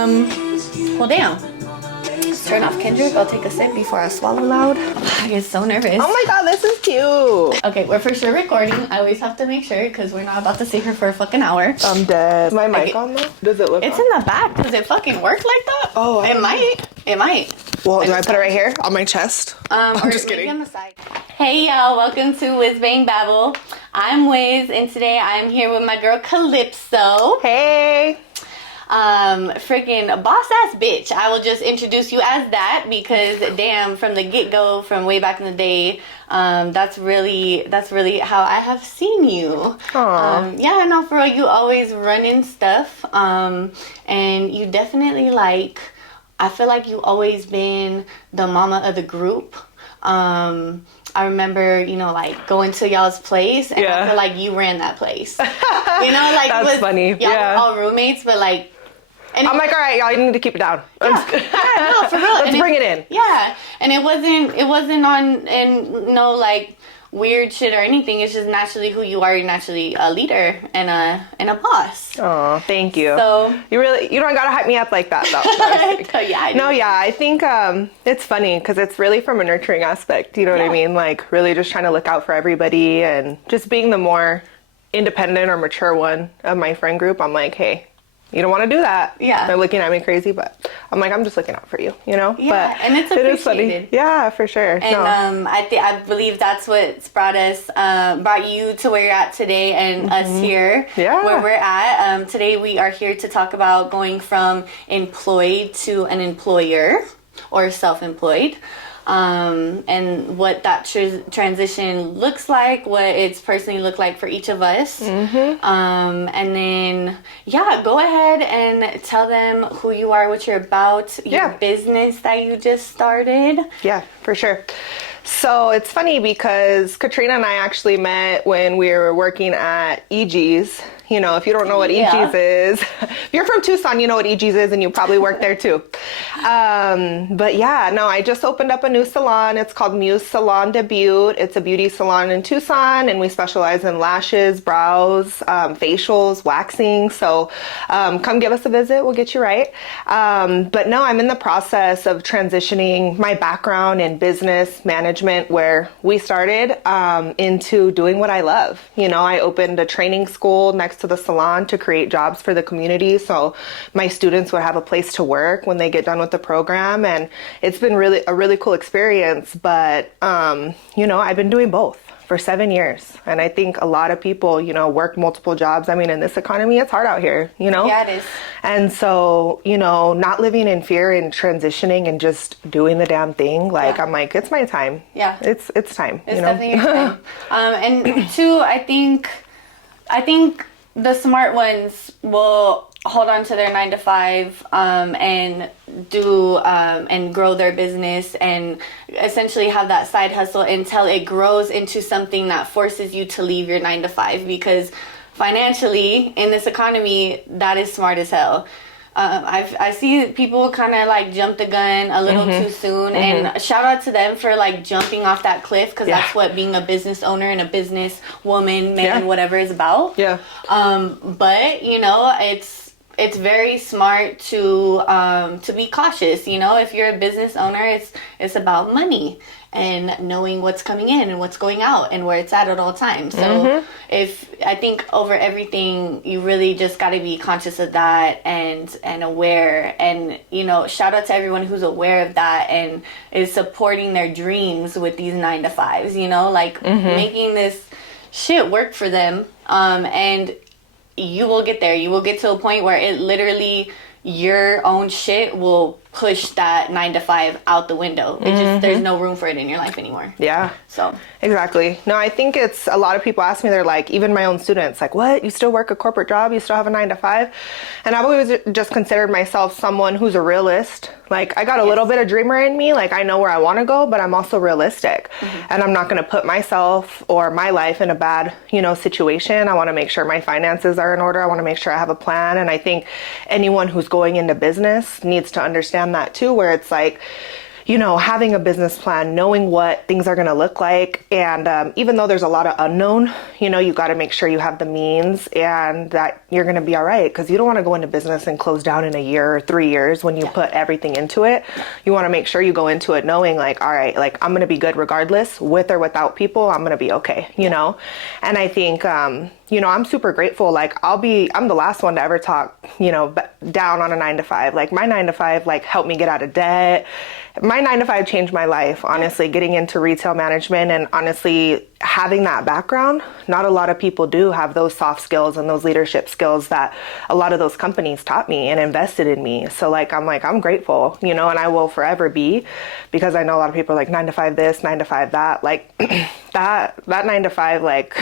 Well, damn. Turn off Kendrick. I'll take a sip before I swallow loud. I get so nervous. Oh my god, this is cute. Okay, we're for sure recording. I always have to make sure because we're not about to sit here for a fucking hour. I'm dead. Is my mic on though? Does it look It's on? in the back. Does it fucking work like that? Oh, it might. It might. Well, do I put it right here on my chest? I'm just kidding. On the side. Hey y'all, welcome to Whiz Babble. I'm Whiz, and today I'm here with my girl Calypso. Hey. Freaking boss ass bitch. I will just introduce you as that because damn, from the get go, from way back in the day, that's really how I have seen you. Yeah, no, for real, you always running stuff, and you definitely I feel like you always been the mama of the group. I remember, going to y'all's place, and I feel like you ran that place. That's funny. Y'all were all roommates, but and I'm like, all right, y'all, you need to keep it down. Yeah, no, for real. Let's bring it in. Yeah, and it wasn't on no weird shit or anything. It's just naturally who you are. You're naturally a leader and a boss. Oh, thank you. So you don't gotta hype me up like that though. I think it's funny because it's really from a nurturing aspect. You know what I mean? Like really just trying to look out for everybody and just being the more independent or mature one of my friend group. I'm like, hey, you don't want to do that. Yeah. They're looking at me crazy, but I'm like, I'm just looking out for you, Yeah, but and it's appreciated. It is funny. Yeah, for sure. And I believe that's what's brought you to where you're at today and us here where we're at. Today we are here to talk about going from employed to an employer or self-employed. And what that transition looks like, what it's personally looked like for each of us. And then, go ahead and tell them who you are, what you're about, your business that you just started. Yeah, for sure. So it's funny because Katrina and I actually met when we were working at E16. If you don't know what E16 is, if you're from Tucson, you know what E16 is, and you probably work there too. I just opened up a new salon. It's called Muse Salon Debut. It's a beauty salon in Tucson, and we specialize in lashes, brows, facials, waxing. So come give us a visit. We'll get you right. But no, I'm in the process of transitioning my background in business management, where we started, into doing what I love. I opened a training school next to the salon to create jobs for the community, so my students would have a place to work when they get done with the program, and it's been a really cool experience. But I've been doing both for 7 years, and I think a lot of people work multiple jobs. I mean, in this economy, it's hard out here. Yeah, it is. And so not living in fear and transitioning and just doing the damn thing. I'm like, it's my time. Yeah, it's time. It's definitely your time. And two, I think the smart ones will hold on to their 9-to-5 and do and grow their business and essentially have that side hustle until it grows into something that forces you to leave your 9-to-5, because financially in this economy that is smart as hell. I see people kind of jump the gun a little too soon, and shout out to them for jumping off that cliff, because that's what being a business owner and a business woman, man, whatever is about. Yeah. But it's very smart to be cautious. If you're a business owner, it's about money and knowing what's coming in and what's going out and where it's at all times. So I think over everything, you really just got to be conscious of that and aware. And, shout out to everyone who's aware of that and is supporting their dreams with these 9-to-5s, making this shit work for them. And you will get there. You will get to a point where it literally, your own shit will push that 9-to-5 out the window. It just, there's no room for it in your life anymore. Yeah. So exactly. No, I think it's a lot of people ask me, they're like, even my own students, like, what? You still work a corporate job? You still have a 9-to-5? And I've always just considered myself someone who's a realist. I got a little bit of dreamer in me. I know where I want to go, but I'm also realistic. And I'm not going to put myself or my life in a bad, situation. I want to make sure my finances are in order. I want to make sure I have a plan. And I think anyone who's going into business needs to understand that too, where it's having a business plan, knowing what things are going to look like. And even though there's a lot of unknown, you got to make sure you have the means and that you're going to be all right. Because you don't want to go into business and close down in a year or 3 years when you put everything into it. You want to make sure you go into it knowing like, all right, like I'm going to be good regardless, with or without people, I'm going to be okay, And I think, I'm super grateful. Like I'm the last one to ever talk, down on a 9-to-5. Like my 9-to-5, like helped me get out of debt. My 9-to-5 changed my life, honestly, getting into retail management and honestly having that background. Not a lot of people do have those soft skills and those leadership skills that a lot of those companies taught me and invested in me. So I'm grateful, and I will forever be, because I know a lot of people are like 9-to-5 this, 9-to-5 that, like that 9-to-5, like,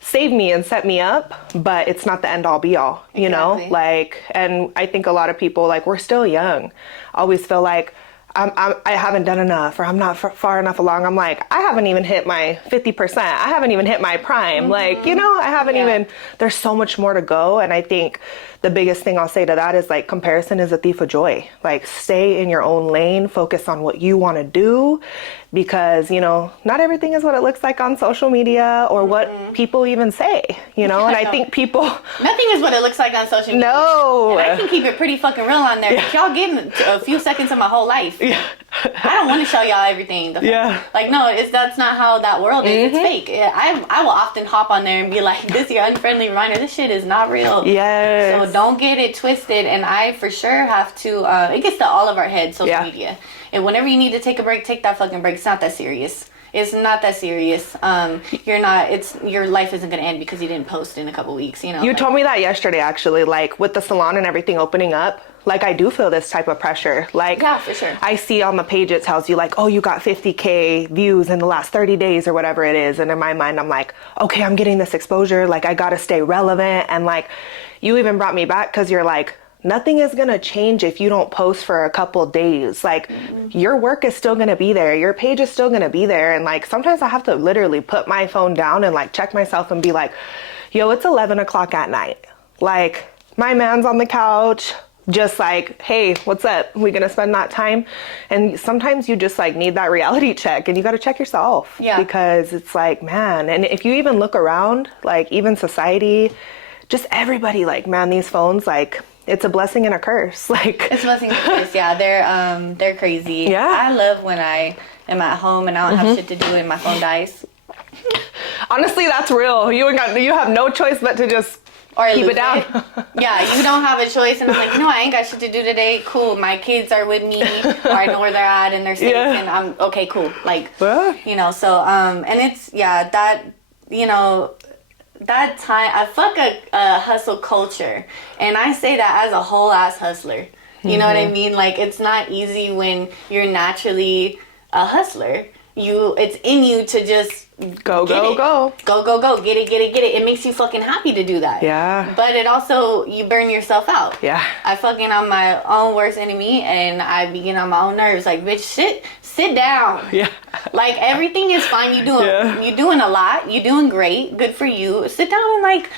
saved me and set me up, but it's not the end all be all, and I think a lot of people, like, we're still young, always feel like I haven't done enough, or I'm not far enough along. I'm like, I haven't even hit my 50%. I haven't even hit my prime. Like, I haven't even, there's so much more to go. And I think the biggest thing I'll say to that is like, comparison is a thief of joy. Like, stay in your own lane, focus on what you want to do, because, not everything is what it looks like on social media or what people even say, and I think people... Nothing is what it looks like on social media. No. And I can keep it pretty fucking real on there. Yeah. Y'all getting a few seconds of my whole life. Yeah. I don't want to show y'all everything. Like, no, that's not how that world is. It's fake. I will often hop on there and be like, this is your unfriendly reminder. This shit is not real. Yes. So don't get it twisted. And I for sure have to, it gets to all of our heads, social media. And whenever you need to take a break, take that fucking break. It's not that serious. It's not that serious. Your life isn't going to end because you didn't post in a couple weeks, You told me that yesterday, actually, like with the salon and everything opening up. Like, I do feel this type of pressure. Like, yeah, for sure. I see on the page, it tells you like, oh, you got 50K views in the last 30 days or whatever it is. And in my mind, I'm like, okay, I'm getting this exposure. Like, I got to stay relevant. And like, you even brought me back because you're like, nothing is going to change if you don't post for a couple days. Like, your work is still going to be there. Your page is still going to be there. And like, sometimes I have to literally put my phone down and like check myself and be like, yo, it's 11 o'clock at night. Like, my man's on the couch, just like, hey, what's up? We gonna spend that time? And sometimes you just like need that reality check, and you got to check yourself. Yeah. Because it's like, man, and if you even look around, like even society, just everybody, like, man, these phones, like, it's a blessing and a curse. Like, it's a blessing and a curse. Yeah, they're crazy. Yeah. I love when I am at home and I don't have shit to do and my phone dies. Honestly, that's real. You have no choice but to just keep it down. Yeah, you don't have a choice. And I'm like, no, I ain't got shit to do today. Cool. My kids are with me, or I know where they're at and they're safe, and I'm okay, cool. Like, so, and it's, that time, I fuck a hustle culture. And I say that as a whole ass hustler. You know what I mean? Like, it's not easy when you're naturally a hustler. It's in you to just go, get it. It makes you fucking happy to do that. Yeah. But it also, you burn yourself out. Yeah. I fucking am my own worst enemy, and I begin on my own nerves. Like, bitch, sit down. Yeah. Like, everything is fine. You're doing a lot. You're doing great. Good for you. Sit down and like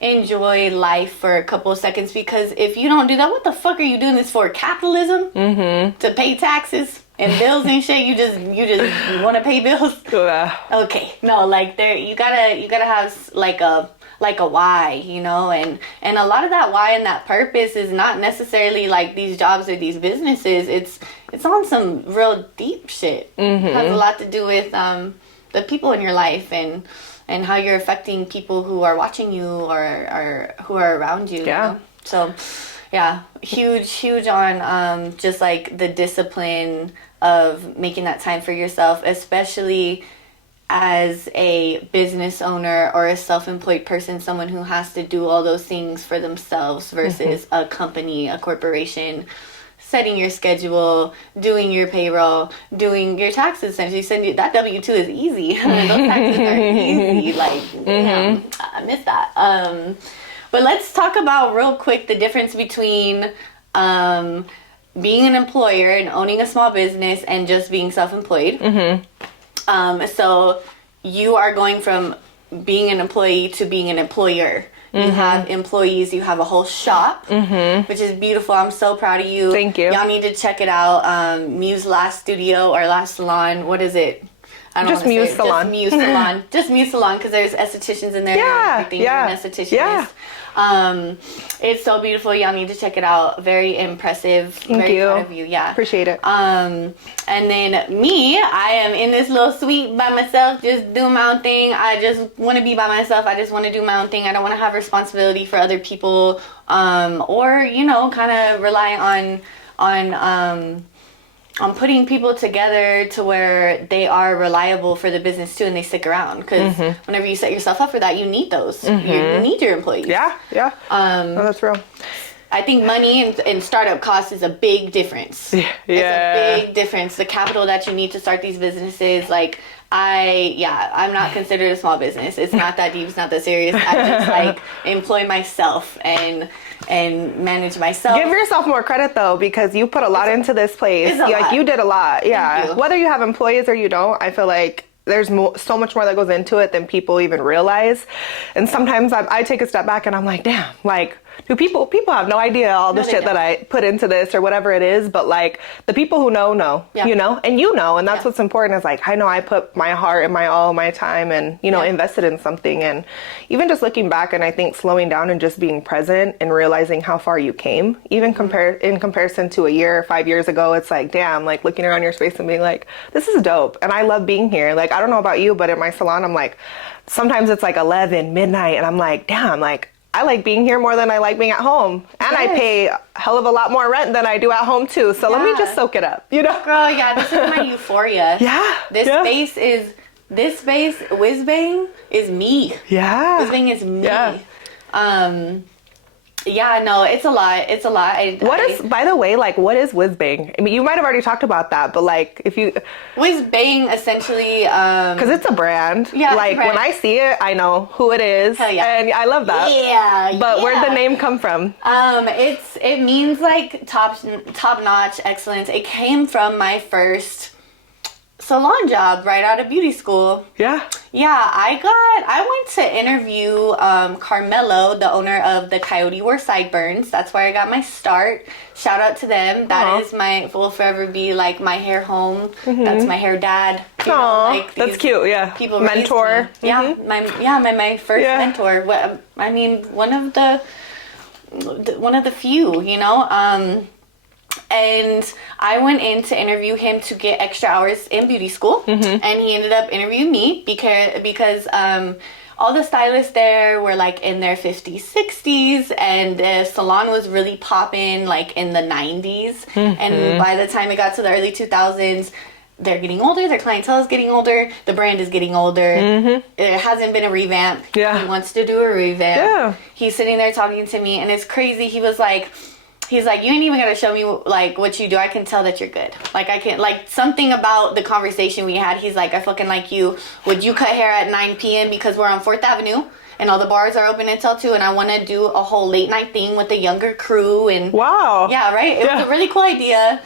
enjoy life for a couple of seconds, because if you don't do that, what the fuck are you doing this for? Capitalism? To pay taxes and bills and shit? You just want to pay bills? Yeah. Okay. No, like, you gotta have like a why, and a lot of that why and that purpose is not necessarily like these jobs or these businesses. It's on some real deep shit. It has a lot to do with the people in your life and how you're affecting people who are watching you or who are around you. Yeah. You know? So, yeah, huge on just like the discipline of making that time for yourself, especially as a business owner or a self-employed person, someone who has to do all those things for themselves versus a company, a corporation, setting your schedule, doing your payroll, doing your taxes. Essentially, that W-2 is easy. Those taxes are easy. Like, I miss that. But let's talk about real quick the difference between being an employer and owning a small business and just being self-employed. So you are going from being an employee to being an employer. You have employees. You have a whole shop, which is beautiful. I'm so proud of you. Thank you. Y'all need to check it out. Muse Last Studio or Last Salon. What is it? I don't Just Muse Salon. Just Muse Salon. Just Muse Salon because there's estheticians in there. Yeah, and everything. yeah, You're an esthetician. yeah. It's so beautiful. Y'all need to check it out. Very impressive. Thank Very you. proud of you. Yeah. Appreciate it. And then me, I am in this little suite by myself, just doing my own thing. I just want to be by myself. I just want to do my own thing. I don't want to have responsibility for other people, or kind of rely on putting people together to where they are reliable for the business too, and they stick around. Because whenever you set yourself up for that, you need those. You need your employees. Yeah. No, that's real. I think money and startup costs is a big difference. Yeah. It's a big difference. The capital that you need to start these businesses, like I'm not considered a small business. It's not that deep. It's not that serious. I just employ myself and manage myself. Give yourself more credit though, because you put a lot into this place. You did a lot. Yeah. Whether you have employees or you don't, I feel like there's so much more that goes into it than people even realize. And sometimes I take a step back and I'm like, damn, do people have no idea all the shit that I put into this or whatever it is, but the people who know, and and that's what's important is I know I put my heart and all my time and invested in something. And even just looking back, and I think slowing down and just being present and realizing how far you came, even in comparison to a year or 5 years ago, it's damn, looking around your space and being this is dope and I love being here. I don't know about you, but in my salon I'm sometimes it's 11 midnight and I'm damn, I like being here more than I like being at home. And I pay a hell of a lot more rent than I do at home too. So let me just soak it up, Girl, yeah, this is my euphoria. Yeah. This space, Whiz Bang is me. Yeah. Whiz Bang is me. Yeah. Yeah, no, it's a lot. It's a lot. By the way, what is Whiz Bang? I mean, you might have already talked about that, but if you... Whiz Bang essentially... Because it's a brand. Yeah, when I see it, I know who it is. Hell yeah. And I love that. Yeah, But where'd the name come from? It means top notch excellence. It came from my first salon job right out of beauty school. Yeah. Yeah, I went to interview Carmelo, the owner of the Coyote War Sideburns. That's where I got my start. Shout out to them. That is will forever be my hair home. That's my hair dad. That's cute. Yeah. People mentor. Yeah, my first mentor. I mean, one of the few, And I went in to interview him to get extra hours in beauty school, and he ended up interviewing me because all the stylists there were in their 50s, 60s, and the salon was really popping in the 90s. And by the time it got to the early 2000s, they're getting older, their clientele is getting older, the brand is getting older. It hasn't been a revamp. Yeah. He wants to do a revamp. Yeah. He's sitting there talking to me, and it's crazy. He's like, you ain't even gotta show me what you do. I can tell that you're good. I can something about the conversation we had. He's like, I fucking like you. Would you cut hair at 9 p.m. because we're on 4th Avenue and all the bars are open until 2, and I want to do a whole late night thing with the younger crew. And wow. Yeah, right. It was a really cool idea.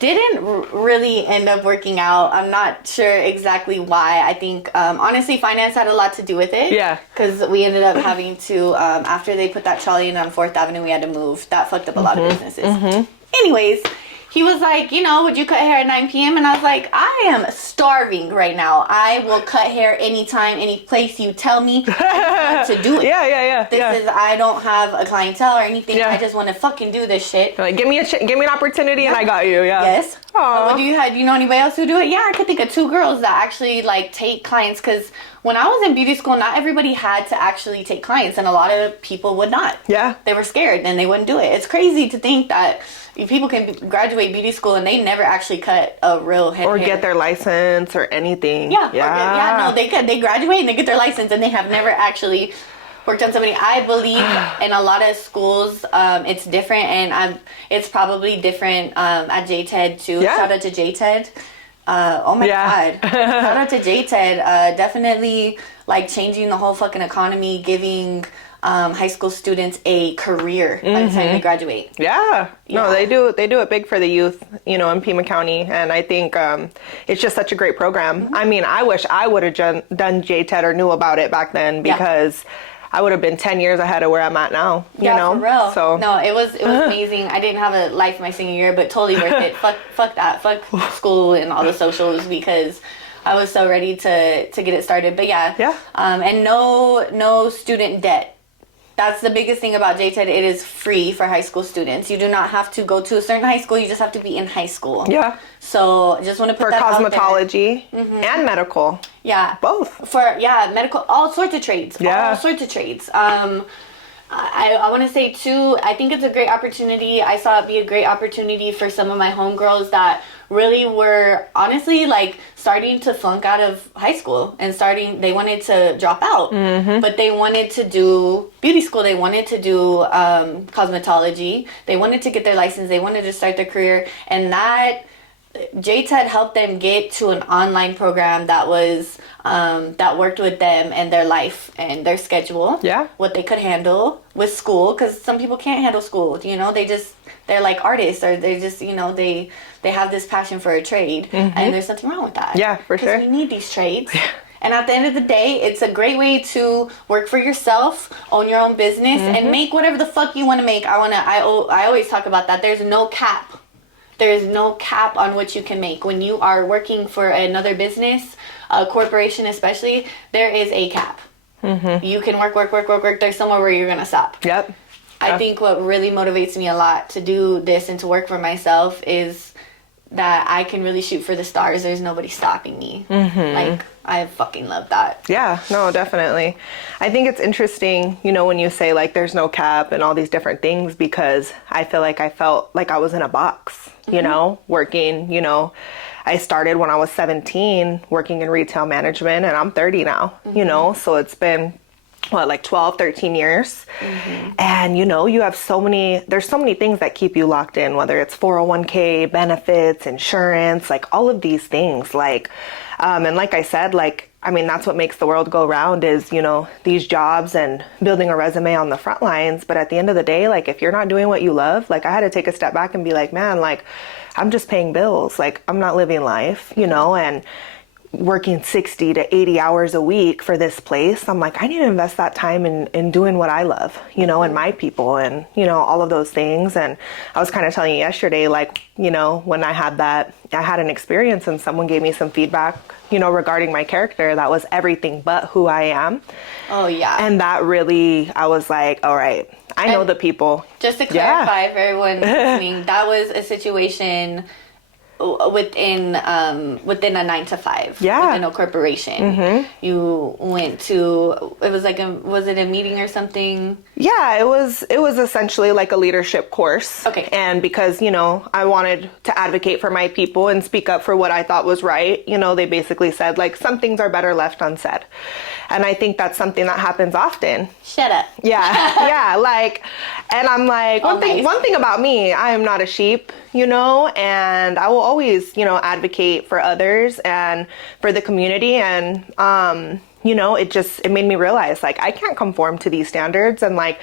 Didn't really end up working out. I'm not sure exactly why. I think, honestly, finance had a lot to do with it. Yeah. Because we ended up having to, after they put that trolley in on 4th Avenue, we had to move. That fucked up a lot of businesses. Anyways, he was like, would you cut hair at 9 p.m.? And I was like, I am starving right now. I will cut hair anytime, any place you tell me to do it. Yeah. I don't have a clientele or anything. Yeah. I just want to fucking do this shit. Give me an opportunity and I got you. Yeah. Yes. Do you know anybody else who do it? Yeah, I could think of 2 girls that actually take clients, because when I was in beauty school, not everybody had to actually take clients, and a lot of people would not. Yeah. They were scared and they wouldn't do it. It's crazy to think that people can graduate beauty school and they never actually cut a real head or hair. Get their license or anything. No, they graduate and they get their license and they have never actually worked on somebody. I believe in a lot of schools it's different, and it's probably different at JTED too. Yeah. Shout out to JTED. Oh my God. Shout out to JTED. Definitely changing the whole fucking economy, giving high school students a career by the time they graduate. Yeah. No, they do it big for the youth, in Pima County, and I think it's just such a great program. I mean, I wish I would have done JTED or knew about it back then, because I would have been 10 years ahead of where I'm at now, you know? For real. So no, it was amazing. I didn't have a life my senior year, but totally worth it. Fuck that. Fuck school and all the socials, because I was so ready to get it started. But yeah. And no student debt. That's the biggest thing about JTED. It is free for high school students. You do not have to go to a certain high school. You just have to be in high school. Yeah. So just want to put for that cosmetology out there. and medical. Yeah. Both. For medical, all sorts of trades. Yeah. All sorts of trades. I want to say too, I think it's a great opportunity. I saw it be a great opportunity for some of my homegirls that really were honestly like starting to flunk out of high school and they wanted to drop out, but they wanted to do beauty school. They wanted to do cosmetology. They wanted to get their license. They wanted to start their career, and that JTED helped them get to an online program that was that worked with them and their life and their schedule. Yeah. What they could handle with school, because some people can't handle school. You know, they're like artists, or they just, you know, they have this passion for a trade, and there's nothing wrong with that. Yeah, for sure. Because we need these trades. And at the end of the day, it's a great way to work for yourself, own your own business, and make whatever the fuck you want to make. I always talk about that. There's no cap. There is no cap on what you can make. When you are working for another business, a corporation especially, there is a cap. You can work. There's somewhere where you're going to stop. Yep. I think what really motivates me a lot to do this and to work for myself is that I can really shoot for the stars. There's nobody stopping me. Like, I fucking love that. Yeah, no, definitely. I think it's interesting, you know, when you say like there's no cap and all these different things, because I feel like I felt like I was in a box, you know, working, you know. I started when I was 17 working in retail management, and I'm 30 now, you know, so it's been like 12, 13 years. And, you know, you have there's so many things that keep you locked in, whether it's 401k, benefits, insurance, like all of these things. Like, and like I said, like, I mean, that's what makes the world go round is, you know, these jobs and building a resume on the front lines. But at the end of the day, like, if you're not doing what you love, like, I had to take a step back and be like, man, like, I'm just paying bills. Like, I'm not living life, you know, and working 60 to 80 hours a week for this place. I'm like, I need to invest that time in doing what I love, you know, and my people and, you know, all of those things. And I was kind of telling you yesterday, like, you know, when I had an experience and someone gave me some feedback, you know, regarding my character that was everything but who I am. Oh, yeah. And that really, I was like, all right, I know the people. Just to clarify for everyone listening, that was a situation within a 9-to-5, within a corporation. You went to, it was like was it a meeting or something? Yeah, it was essentially like a leadership course. Okay. And because, you know, I wanted to advocate for my people and speak up for what I thought was right, you know, they basically said like some things are better left unsaid. And I think that's something that happens often. Shut up. Yeah, like, and I'm like, one thing about me, I am not a sheep, you know, and I will always, you know, advocate for others and for the community. And, you know, it made me realize, like, I can't conform to these standards and, like,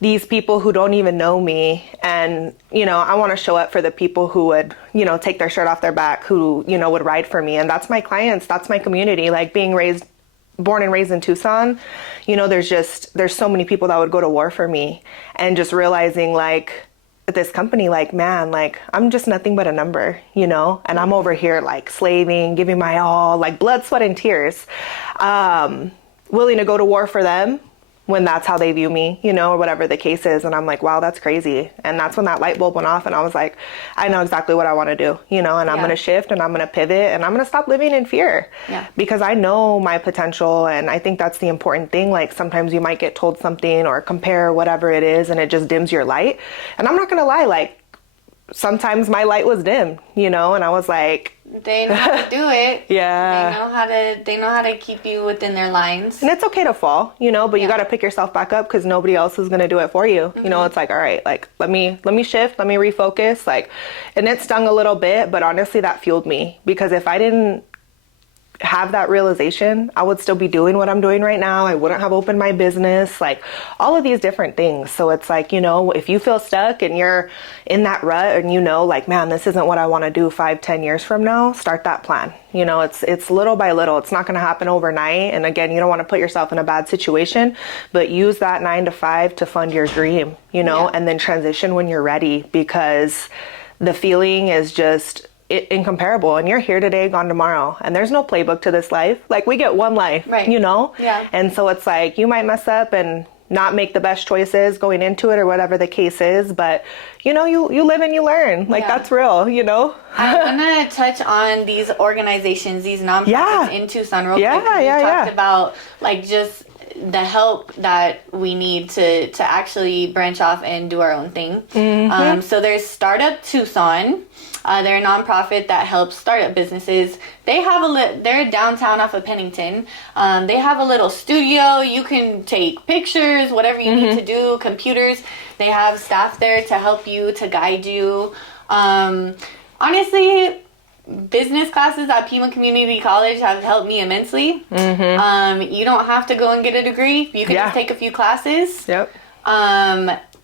these people who don't even know me. And, you know, I want to show up for the people who would, you know, take their shirt off their back, who, you know, would ride for me. And that's my clients. That's my community. Like, born and raised in Tucson, you know, there's so many people that would go to war for me, and just realizing like at this company, like, man, like I'm just nothing but a number, you know, and I'm over here like slaving, giving my all, like blood, sweat, and tears, willing to go to war for them when that's how they view me, you know, or whatever the case is. And I'm like, wow, that's crazy. And that's when that light bulb went off, and I was like, I know exactly what I want to do, you know, and I'm going to shift, and I'm going to pivot, and I'm going to stop living in fear, because I know my potential. And I think that's the important thing. Like, sometimes you might get told something or compare whatever it is, and it just dims your light. And I'm not going to lie, like, sometimes my light was dim, you know, and I was like, they know how to do it. Yeah. They know how to keep you within their lines. And it's okay to fall, you know, but you got to pick yourself back up, because nobody else is going to do it for you. You know, it's like, all right, like, let me shift, let me refocus, like, and it stung a little bit, but honestly that fueled me, because if I didn't have that realization, I would still be doing what I'm doing right now. I wouldn't have opened my business, like all of these different things. So it's like, you know, if you feel stuck and you're in that rut and you know, like, man, this isn't what I want to do 5-10 years from now, start that plan. You know, it's little by little. It's not going to happen overnight. And again, you don't want to put yourself in a bad situation, but use that 9 to 5 to fund your dream, you know, and then transition when you're ready, because the feeling is just incomparable. And you're here today, gone tomorrow. And there's no playbook to this life. Like, we get one life, you know? Yeah. And so it's like, you might mess up and not make the best choices going into it or whatever the case is. But, you know, you live and you learn. Like, that's real, you know? I want to touch on these organizations, these nonprofits in Tucson real quick. You talked about, like, just the help that we need to actually branch off and do our own thing. So there's Startup Tucson. They're a nonprofit that helps startup businesses. They have they're downtown off of Pennington. They have a little studio. You can take pictures, whatever you need to do, computers. They have staff there to help you, to guide you. Honestly, business classes at Pima Community College have helped me immensely. You don't have to go and get a degree. You can just take a few classes.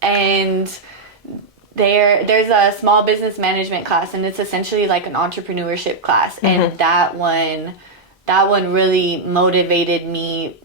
And there's a small business management class, and it's essentially like an entrepreneurship class. And that one really motivated me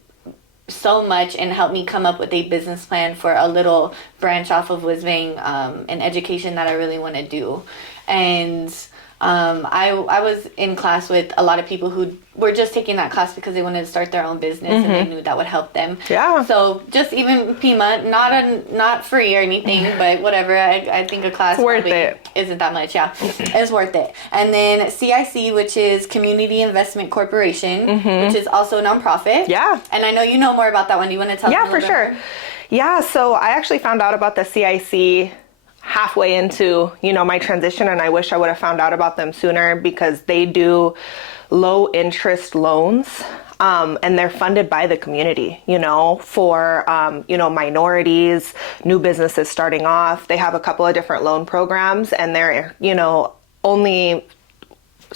so much and helped me come up with a business plan for a little branch off of Whiz, an education that I really want to do. And I was in class with a lot of people who were just taking that class because they wanted to start their own business and they knew that would help them. So just even Pima, not free or anything, but whatever. I think a class worth it. Isn't that much. It's worth it. And then CIC, which is Community Investment Corporation, which is also a nonprofit. And I know you know more about that one. Do you want to tell me a little bit more? Yeah, so I actually found out about the CIC halfway into, you know, my transition, and I wish I would have found out about them sooner, because they do low interest loans, and they're funded by the community, you know, for, you know, minorities, new businesses starting off. They have a couple of different loan programs, and they're, you know,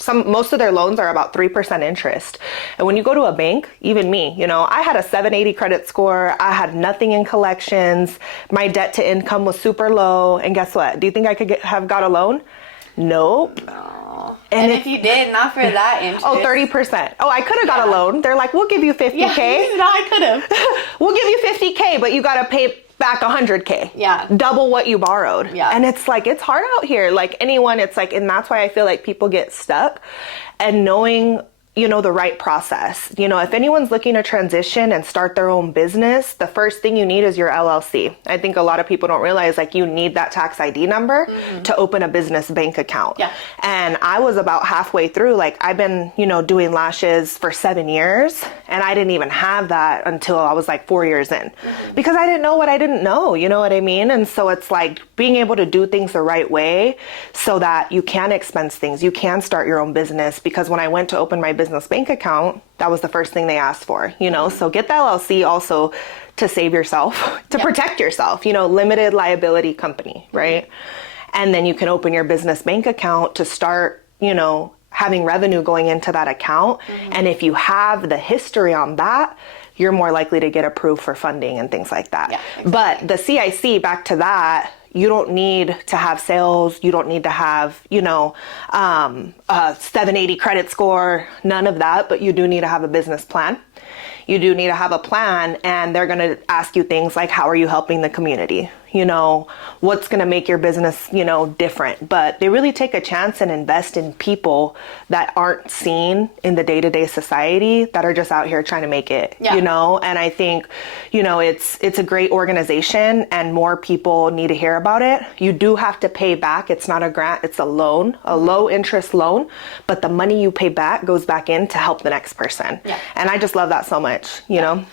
most of their loans are about 3% interest. And when you go to a bank, even me, you know, I had a 780 credit score. I had nothing in collections. My debt to income was super low. And guess what? Do you think I could have got a loan? Nope. No. And if you did, not for that interest. 30%. I could have got a loan. They're like, we'll give you $50K. I could have. We'll give you $50K, but you got to pay back $100K. Double what you borrowed. And it's like, it's hard out here. Like anyone, it's like, and that's why I feel like people get stuck. And knowing, you know, the right process. You know, if anyone's looking to transition and start their own business, the first thing you need is your LLC. I think a lot of people don't realize, like, you need that tax ID number to open a business bank account. And I was about halfway through. Like, I've been, you know, doing lashes for 7 years, and I didn't even have that until I was like 4 years in, because I didn't know what I didn't know, you know what I mean? And so it's like being able to do things the right way so that you can expense things, you can start your own business. Because when I went to open my business bank account, that was the first thing they asked for, you know? So get the LLC also to save yourself, to protect yourself, you know, limited liability company, right? And then you can open your business bank account to start, you know, having revenue going into that account. And if you have the history on that, you're more likely to get approved for funding and things like that. But the CIC, back to that, you don't need to have sales. You don't need to have, you know, a 780 credit score, none of that, but you do need to have a business plan. You do need to have a plan, and they're going to ask you things like, how are you helping the community? You know, what's going to make your business, you know, different? But they really take a chance and invest in people that aren't seen in the day-to-day society, that are just out here trying to make it, you know? And I think, you know, it's a great organization, and more people need to hear about it. You do have to pay back. It's not a grant, it's a loan, a low interest loan, but the money you pay back goes back in to help the next person. And I just love that so much, you know?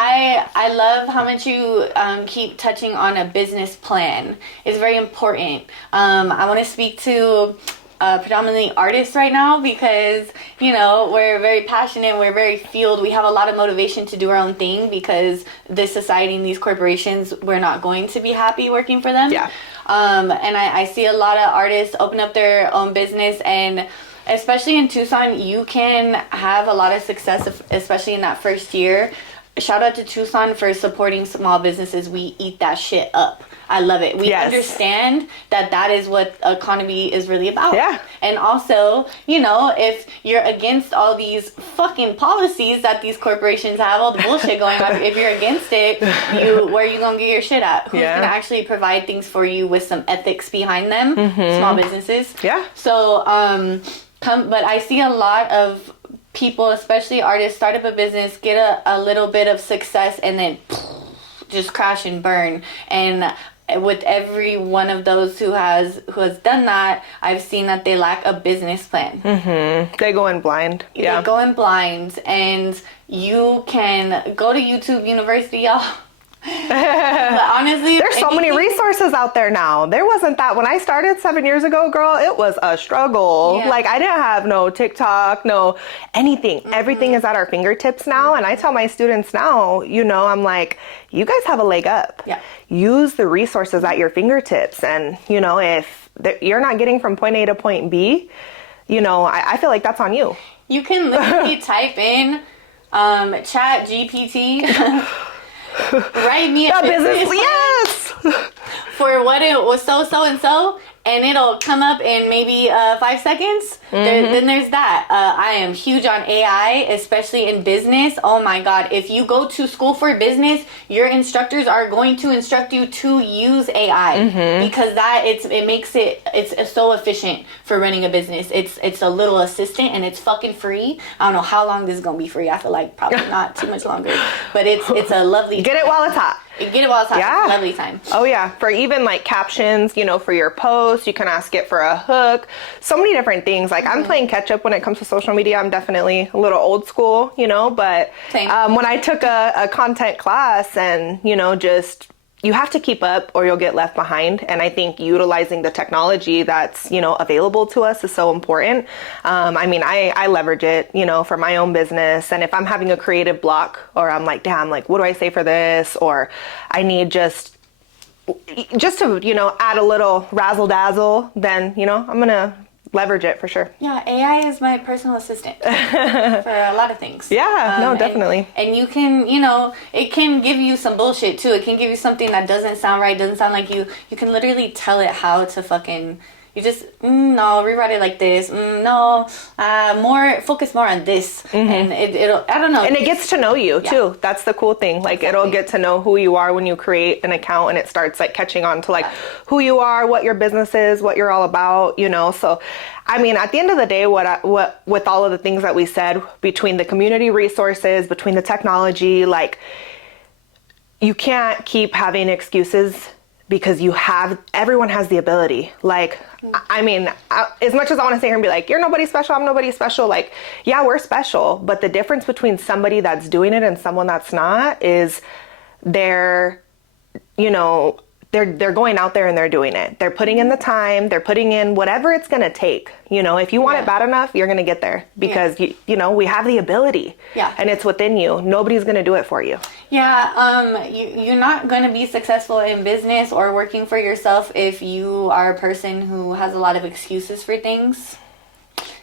I love how much you keep touching on a business plan. It's very important. I want to speak to predominantly artists right now, because, you know, we're very passionate, we're very fueled, we have a lot of motivation to do our own thing, because this society and these corporations, we're not going to be happy working for them. And I see a lot of artists open up their own business, and especially in Tucson, you can have a lot of success, especially in that first year. Shout out to Tucson for supporting small businesses. We eat that shit up. I love it. We understand that is what economy is really about. Yeah. And also, you know, if you're against all these fucking policies that these corporations have, all the bullshit going on, if you're against it, where are you going to get your shit at? Who's going to actually provide things for you with some ethics behind them? Small businesses. Yeah. So, but I see a lot of people, especially artists, start up a business, get a little bit of success, and then just crash and burn. And with every one of those who has done that, I've seen that they lack a business plan. They go in blind. Yeah. They go in blind, and you can go to YouTube University, y'all. But honestly, there's so many resources out there now. There wasn't that when I started 7 years ago, girl. It was a struggle. Like, I didn't have no TikTok, no anything. Everything is at our fingertips now. And I tell my students now, you know, I'm like, you guys have a leg up. Use the resources at your fingertips. And, you know, if you're not getting from point A to point B, you know, I feel like that's on you. You can literally type in Chat GPT. Write me a business yes, for what it was so and so, and it'll come up in maybe 5 seconds. Then there's that. I am huge on AI, especially in business. Oh my God. If you go to school for business, your instructors are going to instruct you to use AI because it makes it's so efficient for running a business. It's a little assistant and it's fucking free. I don't know how long this is going to be free. I feel like probably not too much longer, but it's a lovely Get it while it's hot. Get it while it's hot. Yeah. Lovely time. Oh yeah. For even like captions, you know, for your posts, you can ask it for a hook. So many different things. Like I'm playing catch up when it comes to social media. I'm definitely a little old school, you know, but when I took a content class and, you know, just you have to keep up or you'll get left behind. And I think utilizing the technology that's, you know, available to us is so important. I mean, I leverage it, you know, for my own business. And if I'm having a creative block or I'm like, damn, like, what do I say for this? Or I need just to, you know, add a little razzle dazzle, then, you know, I'm going to leverage it for sure. Yeah, AI is my personal assistant for a lot of things. Yeah, no, definitely. And you can, you know, it can give you some bullshit too. It can give you something that doesn't sound right, doesn't sound like you. You can literally tell it how to fucking, you just, no, rewrite it like this. No, focus more on this. And it'll, I don't know. And it gets to know you too. That's the cool thing. Like it'll get to know who you are when you create an account and it starts like catching on to like who you are, what your business is, what you're all about, you know? So, I mean, at the end of the day, what with all of the things that we said between the community resources, between the technology, like you can't keep having excuses because everyone has the ability. Like, I mean, as much as I want to sit here and be like, you're nobody special, I'm nobody special. Like, yeah, we're special. But the difference between somebody that's doing it and someone that's not is they're going out there and they're doing it. They're putting in the time, they're putting in whatever it's going to take. You know, if you want it bad enough, you're going to get there because, you know, we have the ability and it's within you. Nobody's going to do it for you. Yeah. You're not going to be successful in business or working for yourself if you are a person who has a lot of excuses for things.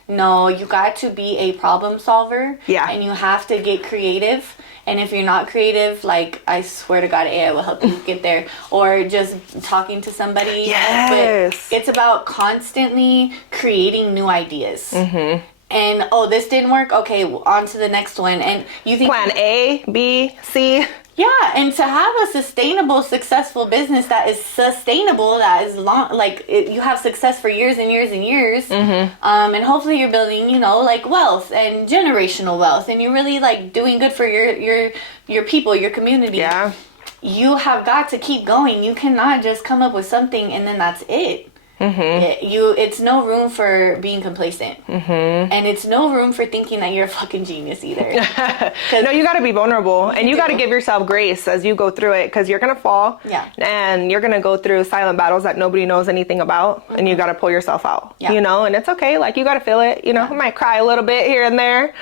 No, you got to be a problem solver. Yeah. And you have to get creative. And if you're not creative, like, I swear to God, AI will help you get there. Or just talking to somebody. Yes. But it's about constantly creating new ideas. And, this didn't work. Okay, on to the next one. And you think... Plan A, B, C... Yeah, and to have a sustainable, successful business that is sustainable, that is long, like you have success for years and years and years, and hopefully you're building, you know, like wealth and generational wealth, and you're really like doing good for your people, your community. Yeah, you have got to keep going. You cannot just come up with something and then that's it. It's no room for being complacent, and it's no room for thinking that you're a fucking genius either. No, you got to be vulnerable, and you got to give yourself grace as you go through it, because you're gonna fall, and you're gonna go through silent battles that nobody knows anything about, and you got to pull yourself out. You know, and it's okay. Like, you got to feel it. You know, I might cry a little bit here and there,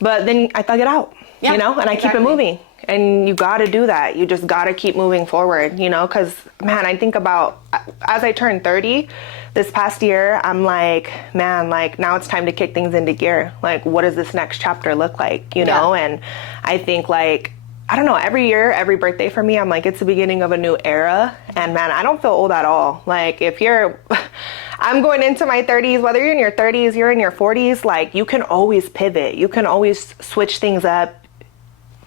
but then I thug it out. You know, and I keep it moving. And you got to do that. You just got to keep moving forward, you know, because, man, I think about as I turned 30 this past year, I'm like, man, like now it's time to kick things into gear. Like, what does this next chapter look like, you know? And I think like, I don't know, every year, every birthday for me, I'm like, it's the beginning of a new era. And man, I don't feel old at all. Like if you're, I'm going into my 30s, whether you're in your 30s, you're in your 40s, like you can always pivot. You can always switch things up.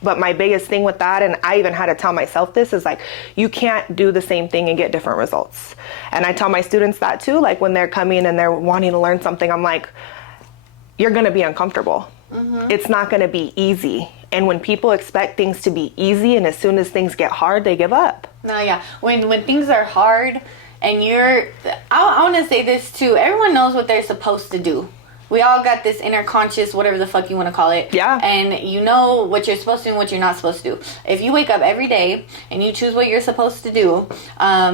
But my biggest thing with that, and I even had to tell myself this, is like, you can't do the same thing and get different results. And I tell my students that too, like when they're coming and they're wanting to learn something, I'm like, you're going to be uncomfortable. It's not going to be easy. And when people expect things to be easy and as soon as things get hard, they give up. No, yeah. When things are hard and I want to say this too, everyone knows what they're supposed to do. We all got this inner conscious, whatever the fuck you want to call it. Yeah. And you know what you're supposed to do and what you're not supposed to do. If you wake up every day and you choose what you're supposed to do,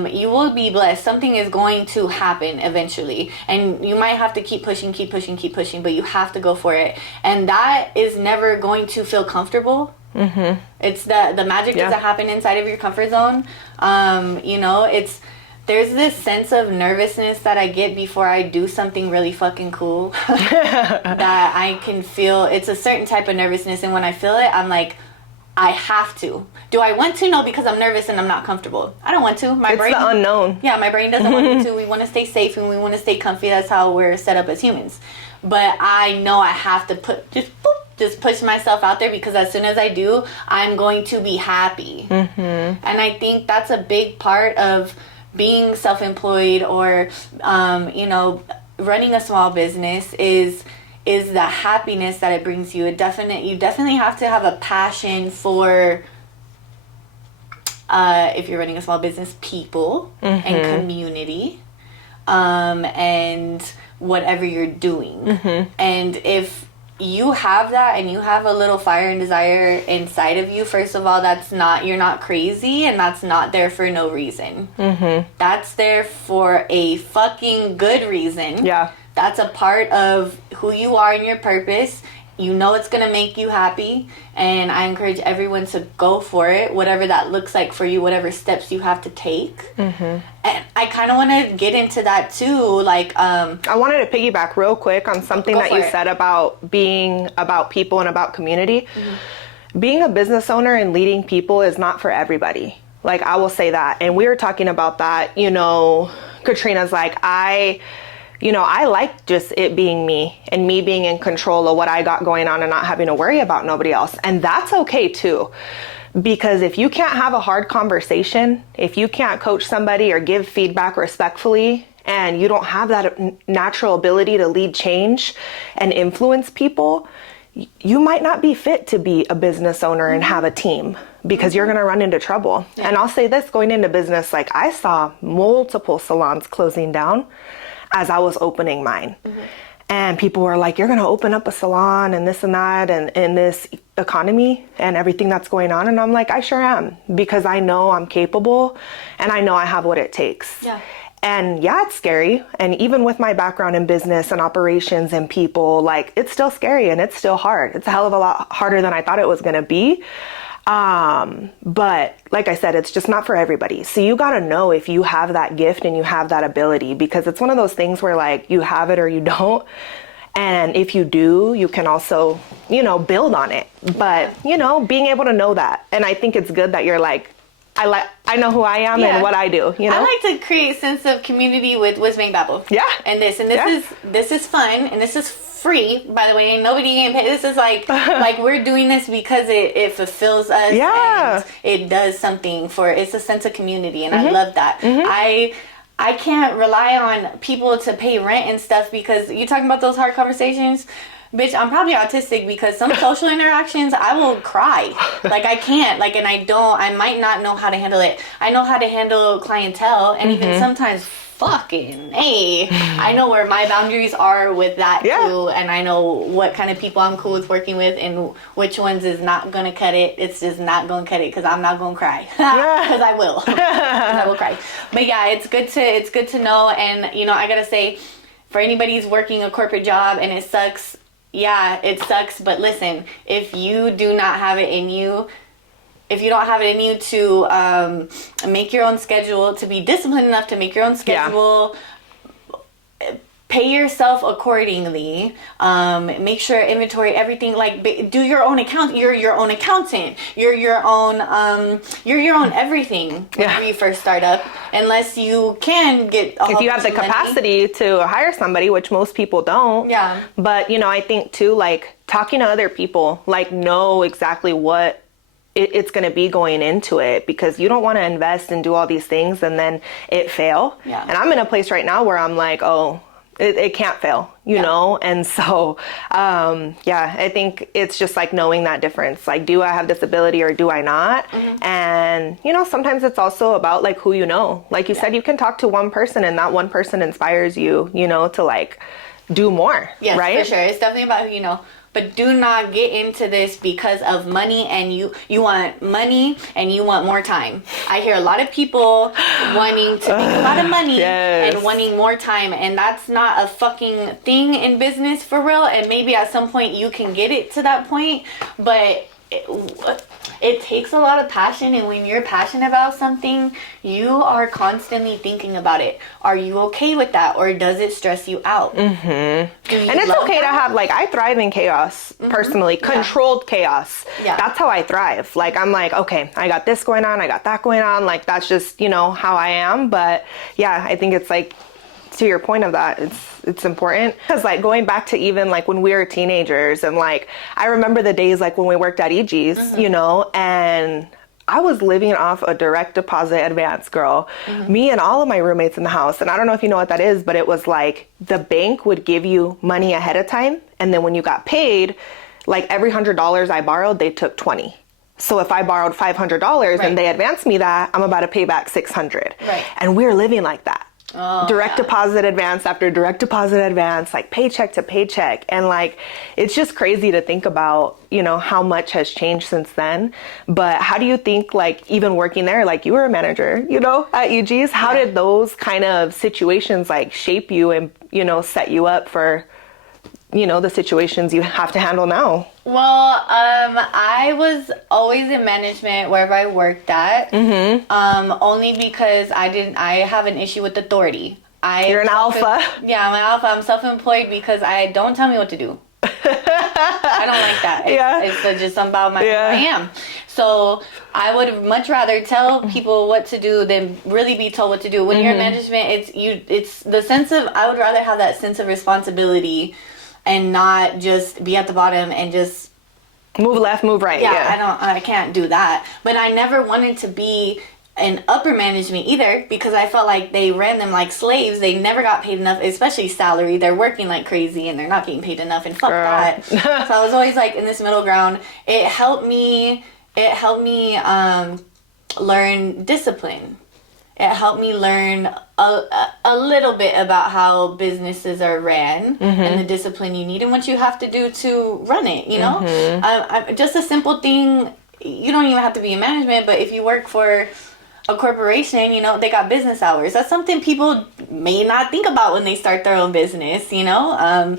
you will be blessed. Something is going to happen eventually. And you might have to keep pushing, but you have to go for it. And that is never going to feel comfortable. It's the magic doesn't happen inside of your comfort zone. You know, there's this sense of nervousness that I get before I do something really fucking cool that I can feel. It's a certain type of nervousness, and when I feel it, I'm like, I have to. Do I want to? No, because I'm nervous and I'm not comfortable. I don't want to. It's the unknown. Yeah, my brain doesn't want me to. We want to stay safe and we want to stay comfy. That's how we're set up as humans. But I know I have to just push myself out there, because as soon as I do, I'm going to be happy. And I think that's a big part of being self-employed or, you know, running a small business is the happiness that it brings you. You definitely have to have a passion for, if you're running a small business, people and community, and whatever you're doing. And if you have that and you have a little fire and desire inside of you, first of all, you're not crazy, and that's not there for no reason. That's there for a fucking good reason. Yeah. That's a part of who you are and your purpose. You know it's going to make you happy, and I encourage everyone to go for it, whatever that looks like for you, whatever steps you have to take. And I kind of want to get into that too. Like, I wanted to piggyback real quick on something that you said about being about people and about community. Being a business owner and leading people is not for everybody. Like, I will say that. And we were talking about that, you know, Katrina's like, I like just it being me and me being in control of what I got going on and not having to worry about nobody else. And that's okay too. Because if you can't have a hard conversation, if you can't coach somebody or give feedback respectfully, and you don't have that natural ability to lead change and influence people, you might not be fit to be a business owner and have a team, because you're going to run into trouble. And I'll say this, going into business, like I saw multiple salons closing down as I was opening mine. And people were like, you're going to open up a salon and this and that, and in this economy and everything that's going on. And I'm like, I sure am, because I know I'm capable and I know I have what it takes. And yeah, it's scary. And even with my background in business and operations and people, like, it's still scary and it's still hard. It's a hell of a lot harder than I thought it was going to be. But like I said, it's just not for everybody. So you got to know if you have that gift and you have that ability, because it's one of those things where like you have it or you don't. And if you do, you can also, you know, build on it. But, you know, being able to know that. And I think it's good that you're like, I know who I am and what I do, you know? I like to create a sense of community with Whiz, Babble. And this is fun, and this is free, by the way, and nobody getting paid. This is like we're doing this because it fulfills us, and it does something it's a sense of community, and I love that. I can't rely on people to pay rent and stuff, because you're talking about those hard conversations. Bitch, I'm probably autistic, because some social interactions, I will cry. Like, I can't. Like, and I might not know how to handle it. I know how to handle clientele, and even sometimes I know where my boundaries are with that too, and I know what kind of people I'm cool with working with and which ones is not gonna cut it. It's just not gonna cut it, because I'm not gonna cry, because I will. 'Cause I will cry. But yeah, it's good to know. And you know, I gotta say, for anybody who's working a corporate job and it sucks, yeah, it sucks, but listen, if you do not have it in you, if you don't have it in you to make your own schedule, to be disciplined enough to make your own schedule, pay yourself accordingly, make sure inventory everything, like do your own account. You're your own accountant, you're your own everything when you first start up, unless you can get if you have the capacity to hire somebody, which most people don't. But you know, I think too, like talking to other people, like know exactly what it's going to be going into it, because you don't want to invest and do all these things and then it fail. And I'm in a place right now where I'm like, oh, it can't fail, you know? And so, I think it's just like knowing that difference. Like, do I have this ability or do I not? And, you know, sometimes it's also about like who you know. Like you said, you can talk to one person and that one person inspires you, you know, to like do more, right? For sure. It's definitely about who you know. But do not get into this because of money, and you want money and you want more time. I hear a lot of people wanting to make a lot of money and wanting more time, and that's not a fucking thing in business for real. And maybe at some point you can get it to that point, but it takes a lot of passion, and when you're passionate about something, you are constantly thinking about it. Are you okay with that, or does it stress you out? And it's okay to have, like, I thrive in chaos, personally. Controlled chaos. That's how I thrive. Like, I'm like, okay, I got this going on, I got that going on. Like, that's just, you know, how I am. But yeah, I think it's like, to your point of that, it's important, because like going back to even like when we were teenagers, and like I remember the days like when we worked at EG's, you know, and I was living off a direct deposit advance, girl. Me and all of my roommates in the house, and I don't know if you know what that is, but it was like the bank would give you money ahead of time, and then when you got paid, like every $100 I borrowed, they took 20. So if I borrowed $500 and they advanced me that, I'm about to pay back 600. And we were living like that. Direct deposit advance after direct deposit advance, like paycheck to paycheck. And like, it's just crazy to think about, you know, how much has changed since then. But how do you think, like, even working there, like you were a manager, you know, at UG's, how did those kind of situations like shape you and, you know, set you up for, you know, the situations you have to handle now? Well, I was always in management wherever I worked at. Only because I have an issue with authority. You're an alpha. Yeah, I'm an alpha. I'm self-employed because don't tell me what to do. I don't like that. It's just about who I am. So I would much rather tell people what to do than really be told what to do. When you're in management, it's the sense of, I would rather have that sense of responsibility and not just be at the bottom and just move left, move right. I can't do that. But I never wanted to be in upper management either, because I felt like they ran them like slaves. They never got paid enough, especially salary. They're working like crazy and they're not getting paid enough, and fuck that. So I was always like in this middle ground. It helped me learn discipline. It helped me learn a little bit about how businesses are ran and the discipline you need and what you have to do to run it, you know? Just a simple thing, you don't even have to be in management, but if you work for a corporation, you know, they got business hours. That's something people may not think about when they start their own business, you know?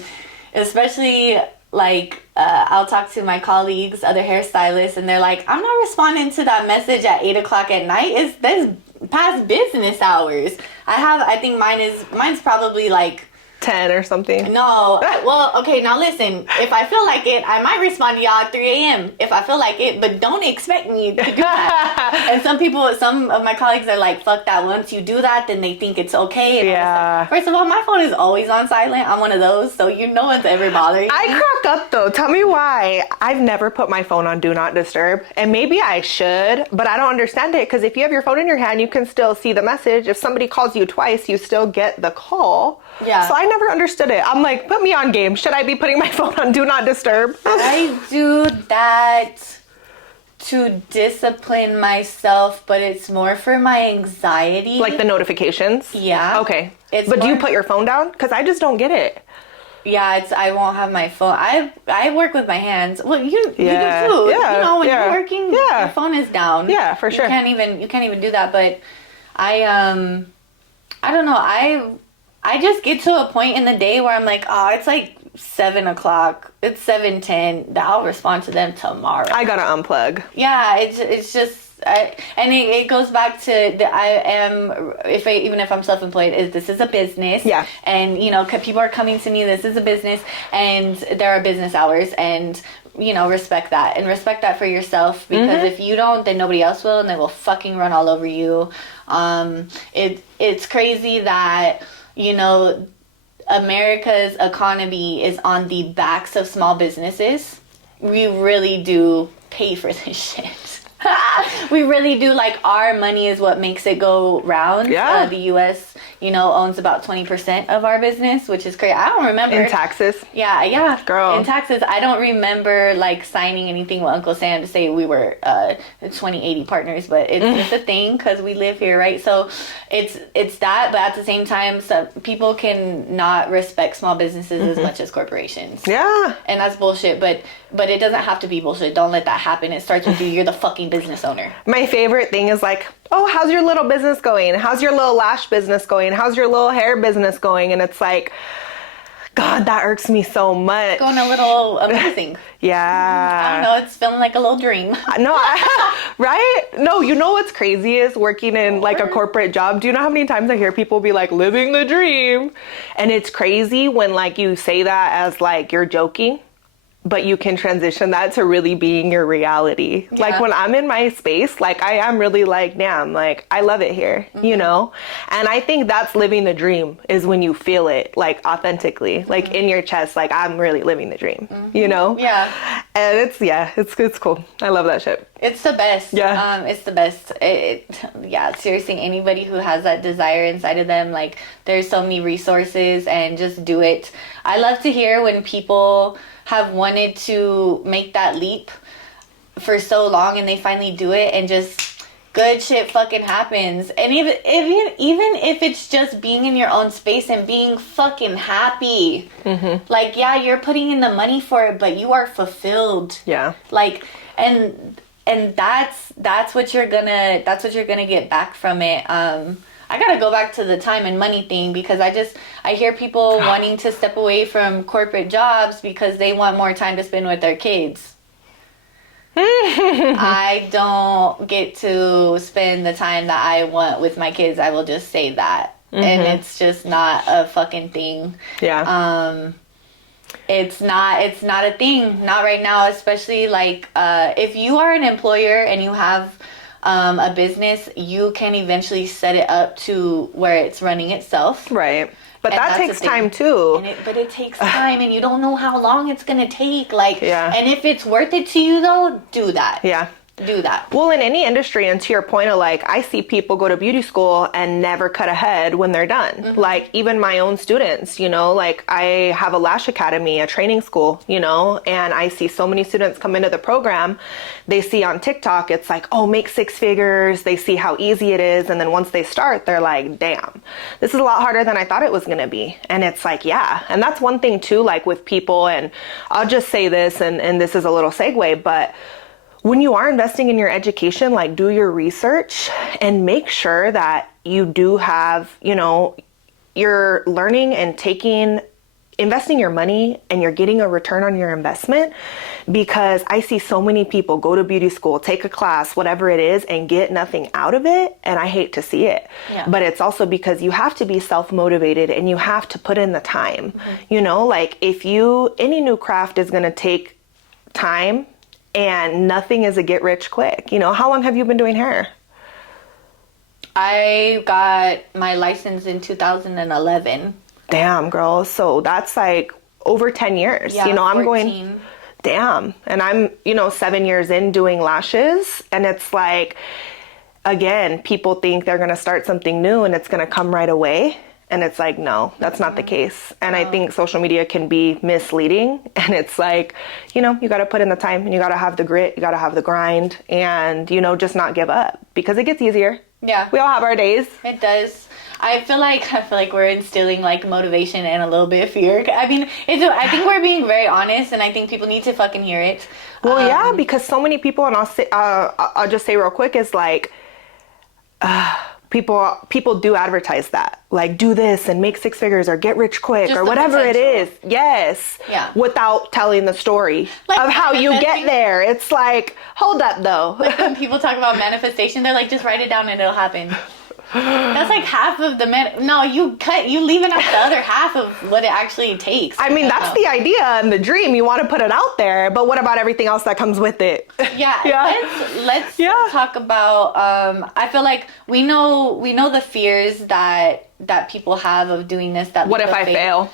Especially, like, I'll talk to my colleagues, other hairstylists, and they're like, I'm not responding to that message at 8 o'clock at night. That's past business hours. I think mine's probably like 10 or something. No. Well, okay, now listen. If I feel like it, I might respond to y'all at 3 a.m. if I feel like it, but don't expect me to do that. And some of my colleagues are like, fuck that. Once you do that, then they think it's okay. And like, first of all, my phone is always on silent. I'm one of those, so you know it's ever bothering me. I crack up though. Tell me why. I've never put my phone on Do Not Disturb, and maybe I should, but I don't understand it, because if you have your phone in your hand, you can still see the message. If somebody calls you twice, you still get the call. So I never understood it. I'm like, put me on game. Should I be putting my phone on Do Not Disturb? I do that to discipline myself, but it's more for my anxiety. Like the notifications? Yeah. Okay. But do you put your phone down? Because I just don't get it. Yeah, I won't have my phone. I work with my hands. Well, you do too. Yeah. You know, when you're working, your phone is down. Yeah, for sure. You can't even do that. But I don't know. I just get to a point in the day where I'm like, oh, it's like 7 o'clock. It's 7:10. I'll respond to them tomorrow. I gotta unplug. Yeah, it's just, and it goes back to even if I'm self-employed, this is a business. Yeah. And, you know, people are coming to me, this is a business, and there are business hours, and, you know, respect that. And respect that for yourself, because if you don't, then nobody else will, and they will fucking run all over you. It's crazy that, you know, America's economy is on the backs of small businesses. We really do pay for this shit. We really do. Like, our money is what makes it go round. Yeah. The U.S., you know, owns about 20% of our business, which is crazy. I don't remember. In taxes? Yeah. Girl. In taxes. I don't remember, like, signing anything with Uncle Sam to say we were 20/80 partners, but it's a thing because we live here, right? So it's that, but at the same time, people can not respect small businesses as much as corporations. Yeah. And that's bullshit, but it doesn't have to be bullshit. Don't let that happen. It starts with you. You're the fucking business owner. My favorite thing is like, oh, how's your little business going? How's your little lash business going? How's your little hair business going? And it's like, God, that irks me so much. Going a little amazing. Yeah. I don't know. It's feeling like a little dream. No, right? No, you know what's crazy is working in like a corporate job. Do you know how many times I hear people be like, living the dream? And it's crazy when like you say that as like you're joking, but you can transition that to really being your reality. Yeah. Like when I'm in my space, like I am really like, damn, like I love it here, you know? And I think that's living the dream, is when you feel it like authentically, like in your chest, like I'm really living the dream, you know? Yeah. And it's cool. I love that shit. It's the best. Yeah. It's the best. Yeah, seriously, anybody who has that desire inside of them, like there's so many resources, and just do it. I love to hear when people have wanted to make that leap for so long and they finally do it, and just good shit fucking happens. And even if it's just being in your own space and being fucking happy, like, yeah, you're putting in the money for it, but you are fulfilled. Yeah. Like, and that's what you're gonna get back from it. I gotta go back to the time and money thing, because I hear people wanting to step away from corporate jobs because they want more time to spend with their kids. I don't get to spend the time that I want with my kids. I will just say that. And it's just not a fucking thing. Yeah. It's not a thing. Not right now, especially like if you are an employer and you have a business, you can eventually set it up to where it's running itself. Right. But that takes time too. But it takes time, and you don't know how long it's going to take. Like, and if it's worth it to you though, do that. Yeah. Do that. Well, in any industry, and to your point of like, I see people go to beauty school and never cut ahead when they're done. Like even my own students, you know, like I have a lash academy, a training school, you know, and I see so many students come into the program. They see on TikTok, it's like, oh, make 6 figures. They see how easy it is. And then once they start, they're like, damn, this is a lot harder than I thought it was going to be. And it's like, yeah. And that's one thing too, like with people, and I'll just say this, and this is a little segue, but when you are investing in your education, like do your research and make sure that you do have, you know, you're learning and investing your money and you're getting a return on your investment. Because I see so many people go to beauty school, take a class, whatever it is, and get nothing out of it. And I hate to see it. Yeah. But it's also because you have to be self-motivated and you have to put in the time. You know, like any new craft is going to take time. And nothing is a get rich quick. You know, how long have you been doing hair? I got my license in 2011. Damn, girl. So that's like over 10 years. Yeah, you know, 14. I'm going, damn. And I'm, 7 years in doing lashes. And it's like, again, people think they're going to start something new and it's going to come right away. And it's like, no, that's not the case. And I think social media can be misleading. And it's like, you got to put in the time, and you got to have the grit, you got to have the grind, and, just not give up, because it gets easier. Yeah. We all have our days. It does. I feel like we're instilling like motivation and a little bit of fear. I mean, I think we're being very honest, and I think people need to fucking hear it. Well, yeah, because so many people, and I'll just say real quick, is like, people do advertise that, like, do this and make 6 figures or get rich quick Just or the whatever it is. potential. Yes. Yeah. Without telling the story Like of how you get manifesting. there. It's like, hold up though. Like when people talk about manifestation, they're like, just write it down and it'll happen. That's like half of the no, you leaving out the other half of what it actually takes. I mean, that's the idea and the dream. You want to put it out there, but what about everything else that comes with it? Yeah. Let's Yeah. talk about I feel like we know the fears that people have of doing this, that What if I fail?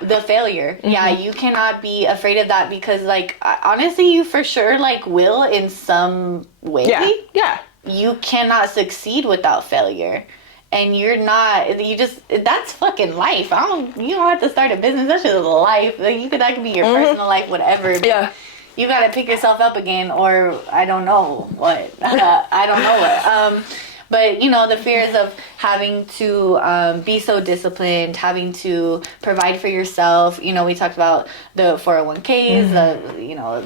The failure. Yeah, you cannot be afraid of that because like honestly you for sure like will in some way. Yeah. You cannot succeed without failure. And that's fucking life. You don't have to start a business. That's just life. Like that could be your personal life, whatever. But Yeah. you got to pick yourself up again, or I don't know what. I don't know what. But the fears of having to be so disciplined, having to provide for yourself. We talked about the 401ks,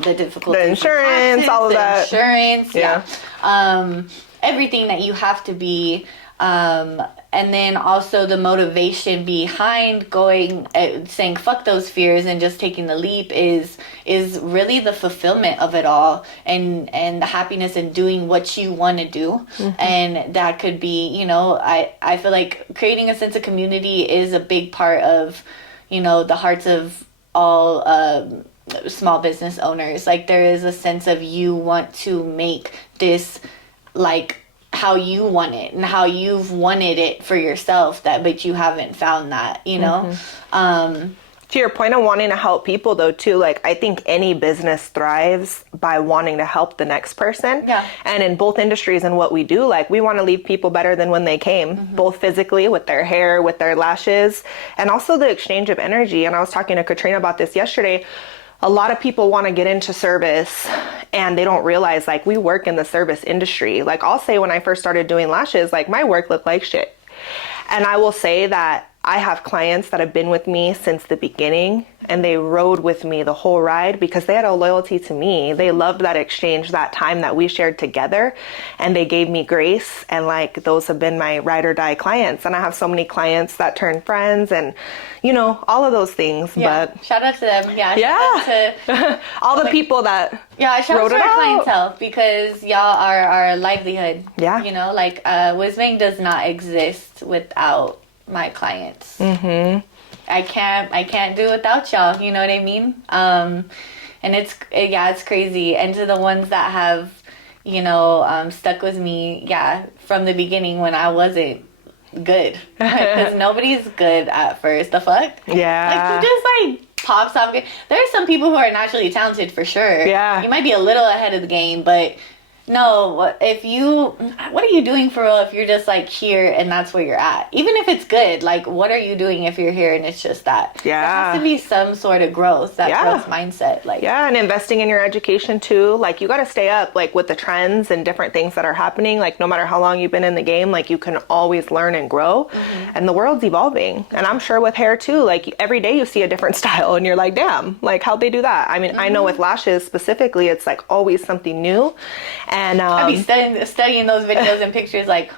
the difficulties, The insurance, taxes, all of that. Insurance, Yeah. everything that you have to be. And then also the motivation behind saying fuck those fears and just taking the leap is really the fulfillment of it all and the happiness in doing what you want to do. And that could be, I feel like creating a sense of community is a big part of, the hearts of all, small business owners. Like there is a sense of you want to make this like how you want it and how you've wanted it for yourself, but you haven't found that, To your point of wanting to help people though too, like I think any business thrives by wanting to help the next person. Yeah. And in both industries and what we do, like we want to leave people better than when they came, both physically with their hair, with their lashes, and also the exchange of energy. And I was talking to Katrina about this yesterday. A lot of people want to get into service and they don't realize like we work in the service industry. Like I'll say when I first started doing lashes, like my work looked like shit. And I will say that I have clients that have been with me since the beginning and they rode with me the whole ride because they had a loyalty to me. They loved that exchange, that time that we shared together, and they gave me grace. And like those have been my ride or die clients. And I have so many clients that turn friends and all of those things. Yeah. But shout out to them. Yeah. Yeah. Shout out to, all the people that shout out wrote to it our out. clientele because y'all are our livelihood. Yeah. Like Whizbang does not exist without my clients. I can't do it without y'all. You know what I mean? And it's crazy. And to the ones that have, stuck with me, from the beginning when I wasn't good, because nobody's good at first. The fuck? Yeah. Like you just like pops off. There are some people who are naturally talented for sure. Yeah. You might be a little ahead of the game, but. No, what are you doing for real if you're just like here and that's where you're at? Even if it's good, like what are you doing if you're here and it's just that? Yeah. There has to be some sort of growth, growth mindset. Like and investing in your education too. Like you got to stay up like with the trends and different things that are happening. Like no matter how long you've been in the game, like you can always learn and grow. And the world's evolving. And I'm sure with hair too, like every day you see a different style and you're like, damn, like how'd they do that? I mean, I know with lashes specifically, it's like always something new. And I'd be studying those videos and pictures like,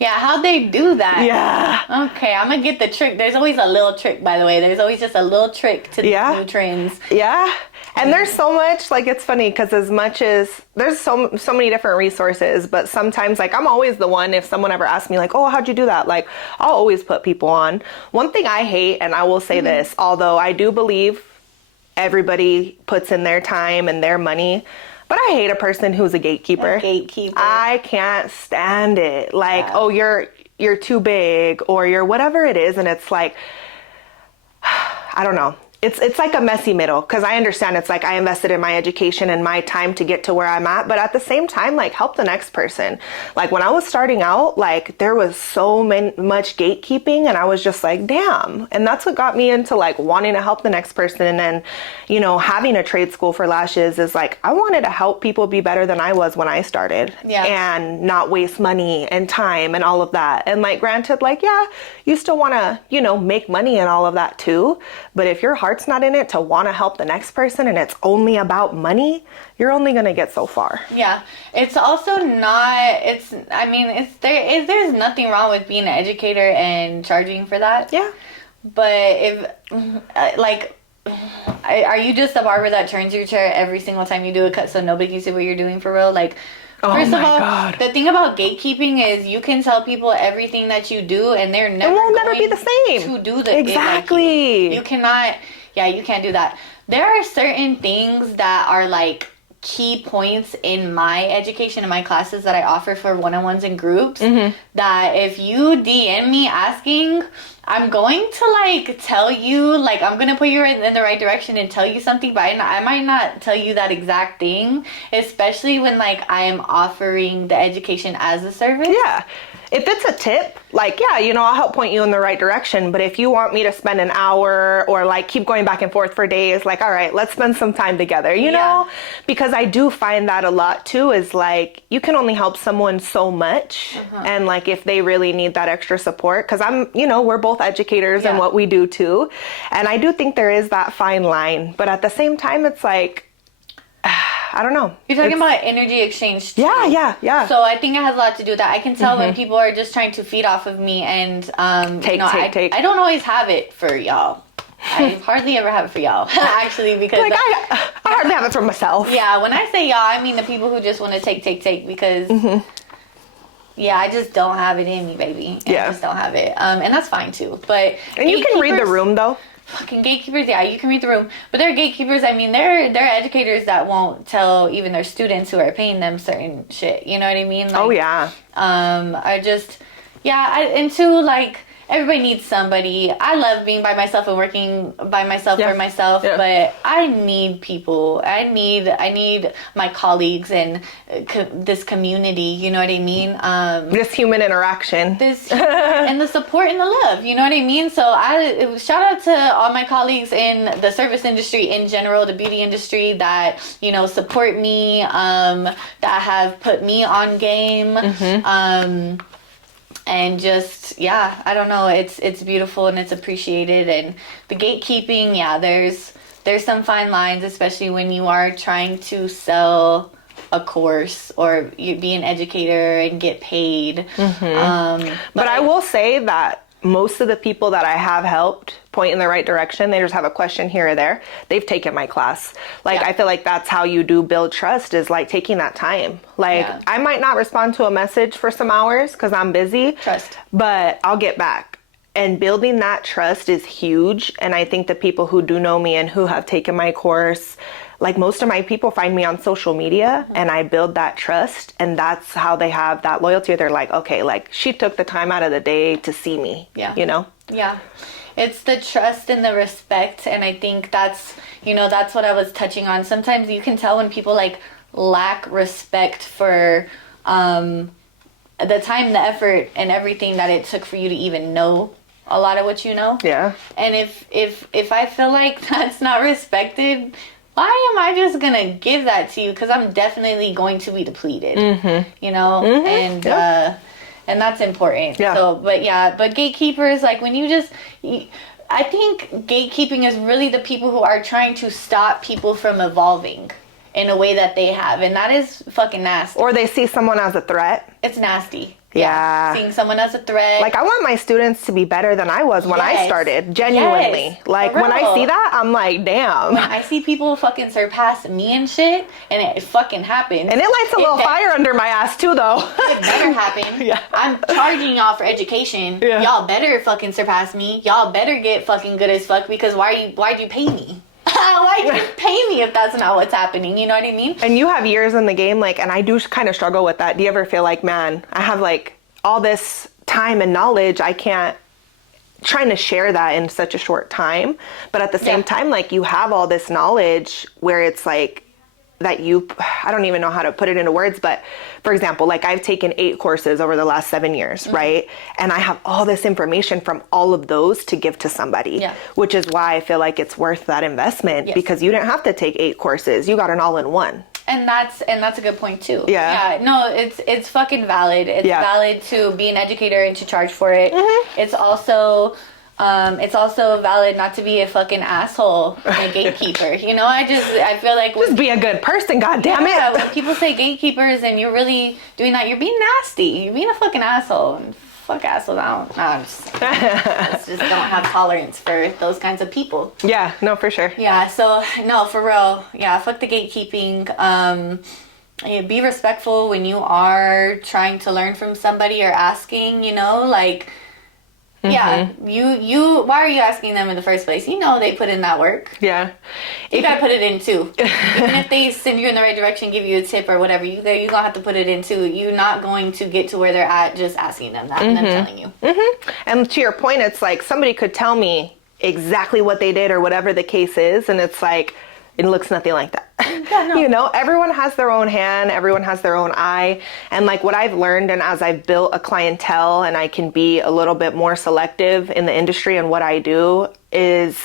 how'd they do that? Yeah. Okay, I'm going to get the trick. There's always a little trick, by the way. There's always just a little trick to these new trends. Yeah. And there's so much, like, it's funny because as much as there's so many different resources, but sometimes like I'm always the one, if someone ever asks me like, oh, how'd you do that? Like I'll always put people on. One thing I hate, and I will say this, although I do believe everybody puts in their time and their money, but I hate a person who's a gatekeeper. I can't stand it. Like, oh, you're too big or you're whatever it is. And it's like, I don't know. It's like a messy middle because I understand it's like I invested in my education and my time to get to where I'm at. But at the same time, like help the next person. Like when I was starting out, like there was so much gatekeeping and I was just like, damn. And that's what got me into like wanting to help the next person. And then, having a trade school for lashes is like, I wanted to help people be better than I was when I started and not waste money and time and all of that. And like, granted, like, you still want to, make money and all of that too. But if your heart heart's not in it to want to help the next person and it's only about money, you're only going to get so far. Yeah. It's also not, there's nothing wrong with being an educator and charging for that. Yeah. But if, are you just a barber that turns your chair every single time you do a cut so nobody can see what you're doing for real? Like, first of all, God. The thing about gatekeeping is you can tell people everything that you do and they're never never be the same to do the exactly. You cannot, you can't do that. There are certain things that are like key points in my education, in my classes that I offer for one-on-ones and groups, that if you DM me asking, I'm going to like tell you, like I'm going to put you in the right direction and tell you something, but I might not tell you that exact thing, especially when like I am offering the education as a service. Yeah. If it's a tip, like, yeah, you know, I'll help point you in the right direction. But if you want me to spend an hour or like keep going back and forth for days, like, all right, let's spend some time together, you know? Because I do find that a lot too, is like, you can only help someone so much. And like, if they really need that extra support, because we're both educators in what we do too. And I do think there is that fine line. But at the same time, it's like, I don't know. You're talking about energy exchange too. Yeah. So I think it has a lot to do with that. I can tell when people are just trying to feed off of me and take. I don't always have it for y'all. I hardly ever have it for y'all, actually, because like I hardly have it for myself. Yeah, when I say y'all, I mean the people who just want to take because I just don't have it in me, baby. I just don't have it, and that's fine too. But you can read the room though. Fucking gatekeepers, you can read the room. But they're gatekeepers, they're educators that won't tell even their students who are paying them certain shit. You know what I mean? Like, I just, and two, like, everybody needs somebody. I love being by myself and working by myself for myself, but I need people. I need my colleagues and this community. You know what I mean? This human interaction. And the support and the love. You know what I mean? So shout out to all my colleagues in the service industry in general, the beauty industry that, support me, that have put me on game. And just, I don't know, it's beautiful and it's appreciated. And the gatekeeping, there's some fine lines, especially when you are trying to sell a course or you be an educator and get paid. But I will say that most of the people that I have helped point in the right direction, they just have a question here or there, they've taken my class. Like, I feel like that's how you do build trust, is like taking that time. Like, I might not respond to a message for some hours because I'm busy. Trust. But I'll get back. And building that trust is huge. And I think the people who do know me and who have taken my course, like most of my people find me on social media and I build that trust, and that's how they have that loyalty. They're like, okay, like she took the time out of the day to see me, you know? Yeah. It's the trust and the respect. And I think that's what I was touching on. Sometimes you can tell when people like lack respect for the time, the effort and everything that it took for you to even know a lot of what you know. Yeah. And if I feel like that's not respected, why am I just gonna give that to you? Because I'm definitely going to be depleted, and that's important. Yeah. So, but gatekeepers, like when I think gatekeeping is really the people who are trying to stop people from evolving in a way that they have, and that is fucking nasty. Or they see someone as a threat. It's nasty. Yeah. Seeing someone as a threat. Like, I want my students to be better than I was when I started. Genuinely. Yes. Like, when I see that, I'm like, damn. When I see people fucking surpass me and shit, and it fucking happens. And it lights a little fire under my ass, too, though. It better happen. Yeah. I'm charging y'all for education. Yeah. Y'all better fucking surpass me. Y'all better get fucking good as fuck, because why'd you pay me? Why'd you pay me if that's not what's happening? You know what I mean? And you have years in the game, like, and I do kind of struggle with that. Do you ever feel like, man, I have like all this time and knowledge, I can't, trying to share that in such a short time, but at the same time, like, you have all this knowledge where it's like that I don't even know how to put it into words, but for example, like I've taken 8 courses over the last 7 years, right? And I have all this information from all of those to give to somebody, which is why I feel like it's worth that investment, because you didn't have to take 8 courses. You got an all-in-one. And that's a good point too. Yeah. No, it's fucking valid. It's valid to be an educator and to charge for it. It's also It's also valid not to be a fucking asshole and a gatekeeper. You know, I feel like Just be a good person, goddammit. Yeah, when people say gatekeepers and you're really doing that, you're being nasty. You're being a fucking asshole. And fuck assholes. I just don't have tolerance for those kinds of people. Yeah, no, for sure. Yeah, so no, for real. Yeah, fuck the gatekeeping. Yeah, be respectful when you are trying to learn from somebody or asking, you know, like, yeah, you why are you asking them in the first place? You know they put in that work. Yeah. You gotta put it in too. Even if they send you in the right direction, give you a tip or whatever, you gonna have to put it in too. You're not going to get to where they're at just asking them that and them telling you. And to your point, it's like somebody could tell me exactly what they did or whatever the case is, and it's like, it looks nothing like that. Yeah, no. You know, everyone has their own hand, everyone has their own eye. And like what I've learned, and as I've built a clientele and I can be a little bit more selective in the industry and what I do, is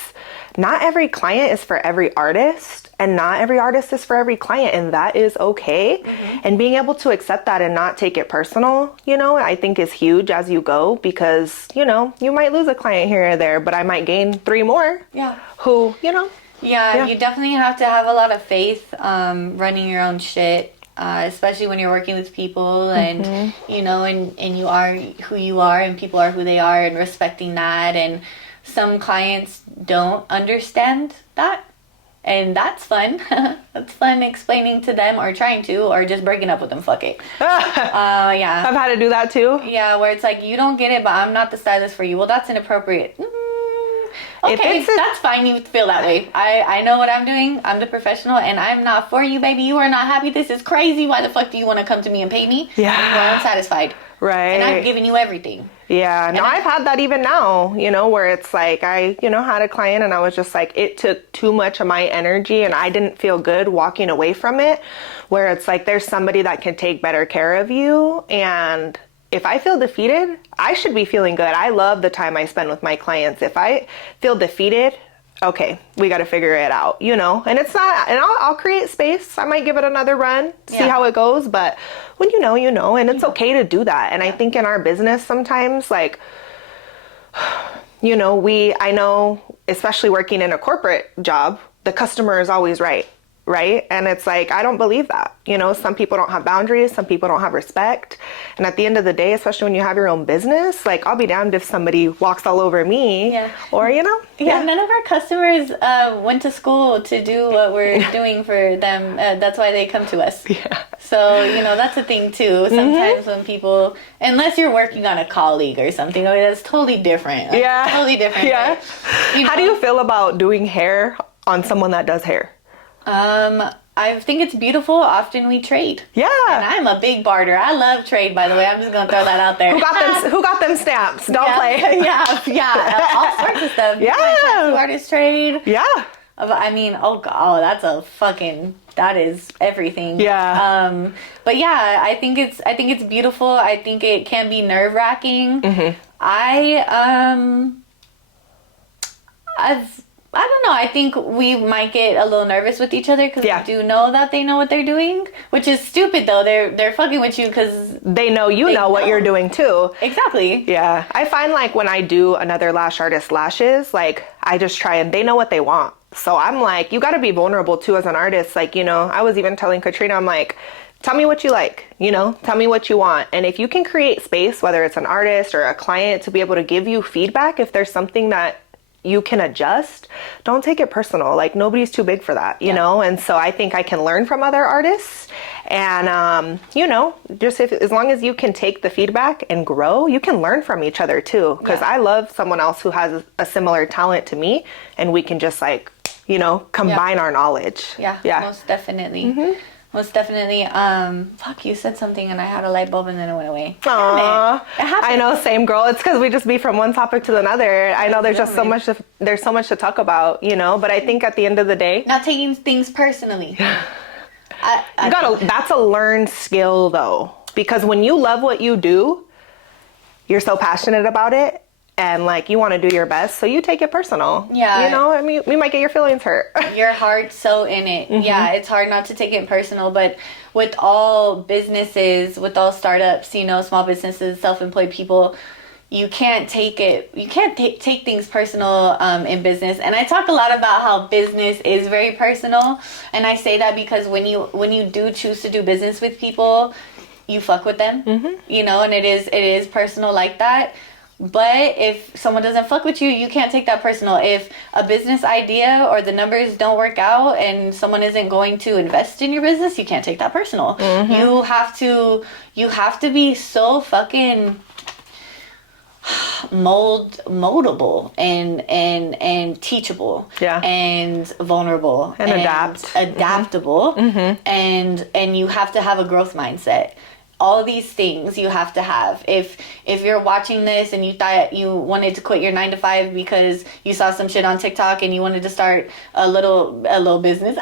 not every client is for every artist, and not every artist is for every client, and that is okay. And being able to accept that and not take it personal, you know, I think is huge as you go, because, you know, you might lose a client here or there, but I might gain 3 more. Yeah. Who, you know. Yeah, you definitely have to have a lot of faith running your own shit, especially when you're working with people and, you know, and you are who you are and people are who they are, and respecting that. And some clients don't understand that. And that's fun. That's fun explaining to them, or trying to, or just breaking up with them. Fuck it. Yeah. I've had to do that too. Yeah, where it's like, you don't get it, but I'm not the stylist for you. Well, that's inappropriate. Okay, that's fine. You feel that way. I know what I'm doing. I'm the professional, and I'm not for you, baby. You are not happy. This is crazy. Why the fuck do you want to come to me and pay me? Yeah. And you are unsatisfied. Right. And I've given you everything. Yeah. No, I've had that even now, you know, where it's like I, you know, had a client and I was just like, it took too much of my energy and I didn't feel good walking away from it, where it's like there's somebody that can take better care of you. And if I feel defeated, I should be feeling good. I love the time I spend with my clients. If I feel defeated, okay, we got to figure it out, you know. And it's not, and I'll create space. I might give it another run, see how it goes. But when you know, and it's okay to do that. And I think in our business sometimes, like, you know, I know, especially working in a corporate job, the customer is always right. Right? And it's like, I don't believe that. You know, some people don't have boundaries, some people don't have respect. And at the end of the day, especially when you have your own business, like, I'll be damned if somebody walks all over me. Yeah. Or, you know. Yeah, none of our customers went to school to do what we're doing for them. That's why they come to us. Yeah. So, you know, that's a thing too. Sometimes when people, unless you're working on a colleague or something, I mean, that's totally different. Like, totally different. Yeah. But, you know, how do you feel about doing hair on someone that does hair? I think it's beautiful. Often we trade. Yeah. And I'm a big barter. I love trade, by the way. I'm just going to throw that out there. Who got them stamps? Don't play. Yeah. All sorts of stuff. Yeah. Tattoo artist trade. Yeah. I mean, that is everything. Yeah. But yeah, I think it's beautiful. I think it can be nerve-wracking. I don't know. I think we might get a little nervous with each other because we do know that they know what they're doing, which is stupid though. They're fucking with you because they know you know what you're doing too. Exactly. Yeah. I find like when I do another lash artist lashes, like I just try and they know what they want. So I'm like, you got to be vulnerable too as an artist. Like, you know, I was even telling Katrina, I'm like, tell me what you like, you know, tell me what you want. And if you can create space, whether it's an artist or a client, to be able to give you feedback, if there's something that you can adjust, don't take it personal. Like, nobody's too big for that, you know? And so I think I can learn from other artists. And, you know, just as long as you can take the feedback and grow, you can learn from each other too. Because I love someone else who has a similar talent to me, and we can just like, you know, combine our knowledge. Yeah, most definitely. Most definitely. Fuck, you said something and I had a light bulb and then it went away. Aww. It happens. I know, same girl. It's because we just be from one topic to another. I know there's just so much, there's so much to talk about, you know, but I think at the end of the day. Not taking things personally. That's a learned skill though. Because when you love what you do, you're so passionate about it. And like, you want to do your best, so you take it personal. Yeah. You know, I mean, we might get your feelings hurt. Your heart's so in it. Yeah, it's hard not to take it personal. But with all businesses, with all startups, you know, small businesses, self-employed people, you can't take things personal in business. And I talk a lot about how business is very personal, and I say that because when you do choose to do business with people, you fuck with them, you know, and it is personal like that. But if someone doesn't fuck with you, you can't take that personal. If a business idea or the numbers don't work out and someone isn't going to invest in your business, you can't take that personal. You have to be so fucking moldable and teachable, and vulnerable and adaptable, and you have to have a growth mindset. All these things you have to have. If you're watching this and you thought you wanted to quit your 9-to-5 because you saw some shit on TikTok and you wanted to start a little business,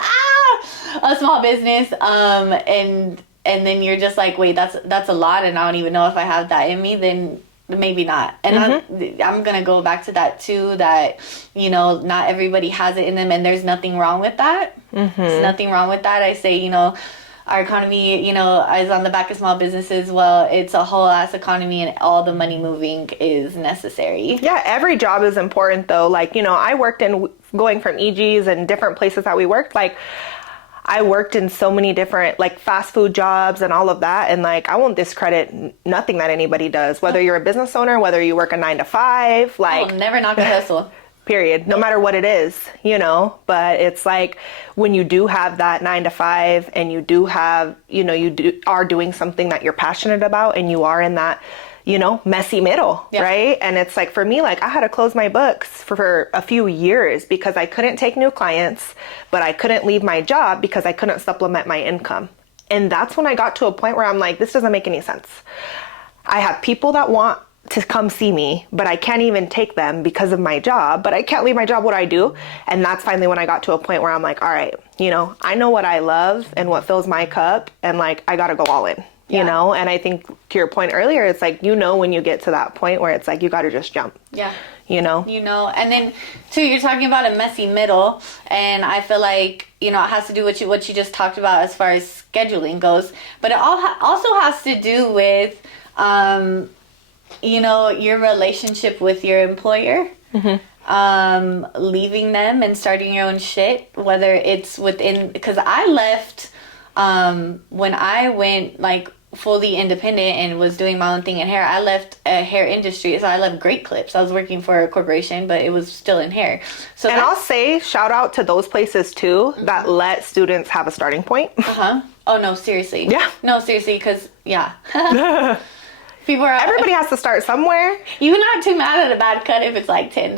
a small business, and then you're just like, wait, that's a lot, and I don't even know if I have that in me, then maybe not. And I'm gonna go back to that too, that, you know, not everybody has it in them, and there's nothing wrong with that. There's nothing wrong with that. I say, you know, our economy, you know, is on the back of small businesses. Well, it's a whole ass economy, and all the money moving is necessary. Yeah, every job is important though. Like, you know, I worked in, going from EGs and different places that we worked, like I worked in so many different like fast food jobs and all of that. And like, I won't discredit nothing that anybody does, whether you're a business owner, whether you work a 9-to-5, like I'll never knock a hustle. Period. No matter what it is, you know, but it's like when you do have that 9-to-5 and you do have, you know, are doing something that you're passionate about, and you are in that, you know, messy middle, right? And it's like, for me, like I had to close my books for a few years because I couldn't take new clients, but I couldn't leave my job because I couldn't supplement my income. And that's when I got to a point where I'm like, this doesn't make any sense. I have people that want to come see me, but I can't even take them because of my job, but I can't leave my job. What do I do? And that's finally when I got to a point where I'm like, all right, you know, I know what I love and what fills my cup, and like, I got to go all in. You know, and I think to your point earlier, it's like, you know, when you get to that point where it's like, you got to just jump. Yeah. You know, and then too, you're talking about a messy middle, and I feel like, you know, it has to do with what you just talked about as far as scheduling goes, but it also has to do with, you know, your relationship with your employer. Leaving them and starting your own shit, whether it's within, because I left when I went like fully independent and was doing my own thing in hair. I left a hair industry, so I left Great Clips. I was working for a corporation, but it was still in hair. So, and I'll say shout out to those places too that let students have a starting point. Oh no, seriously. Yeah. No, seriously, because everybody has to start somewhere. You're not too mad at a bad cut if it's like $10.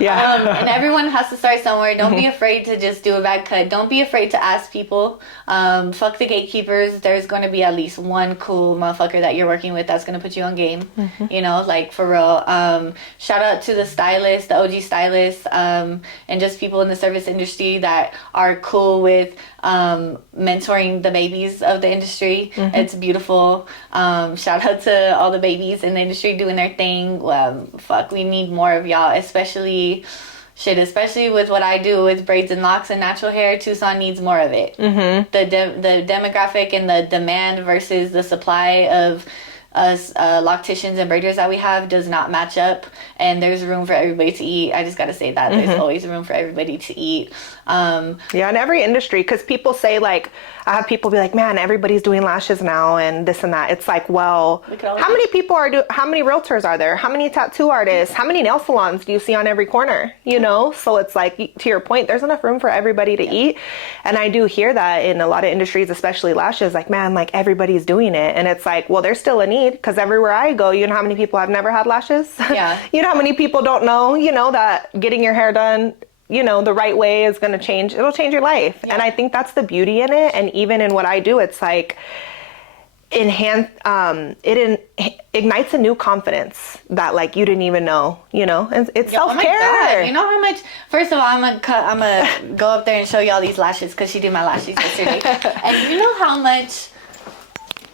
And everyone has to start somewhere. Don't be afraid to just do a bad cut. Don't be afraid to ask people. Fuck the gatekeepers. There's going to be at least one cool motherfucker that you're working with that's going to put you on game. You know, like for real. Shout out to the stylists, the OG stylists, and just people in the service industry that are cool with mentoring the babies of the industry. It's beautiful. Shout out to all the babies in the industry doing their thing. We need more of y'all, especially with what I do with braids and locks and natural hair. Tucson needs more of it. The demographic and the demand versus the supply of us locticians and braiders that we have does not match up, and there's room for everybody to eat. I just gotta say that there's always room for everybody to eat. In every industry, because people say, like, I have people be like, man, everybody's doing lashes now and this and that. It's like, well, how many people how many realtors are there? How many tattoo artists? How many nail salons do you see on every corner? You know? So it's like, to your point, there's enough room for everybody to eat. And I do hear that in a lot of industries, especially lashes, like, man, like everybody's doing it. And it's like, well, there's still a need, because everywhere I go, you know how many people have never had lashes? You know how many people don't know, you know, that getting your hair done, you know, the right way is going to change. It'll change your life. And I think that's the beauty in it. And even in what I do, it's like it ignites a new confidence that like you didn't even know, you know, and it's self-care. Oh my God. You know how much, first of all, I'm gonna go up there and show y'all these lashes, because she did my lashes yesterday. And you know how much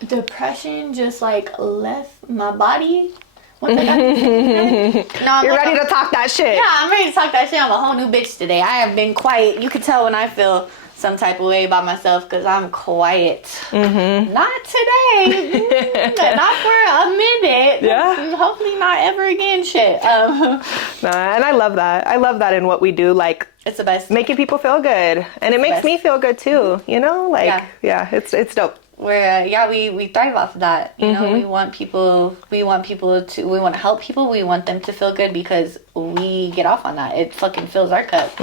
depression just like left my body? You're ready to talk that shit. Yeah, I'm ready to talk that shit. I'm a whole new bitch today. I have been quiet. You can tell when I feel some type of way about myself because I'm quiet. Not today. Not for a minute. Yeah. Hopefully not ever again. Shit. Nah, and I love that. I love that in what we do. Like, it's the best. Making people feel good, and it makes me feel good too. You know, like it's dope. Where we thrive off of that. You know, we want to help people. We want them to feel good because we get off on that. It fucking fills our cup.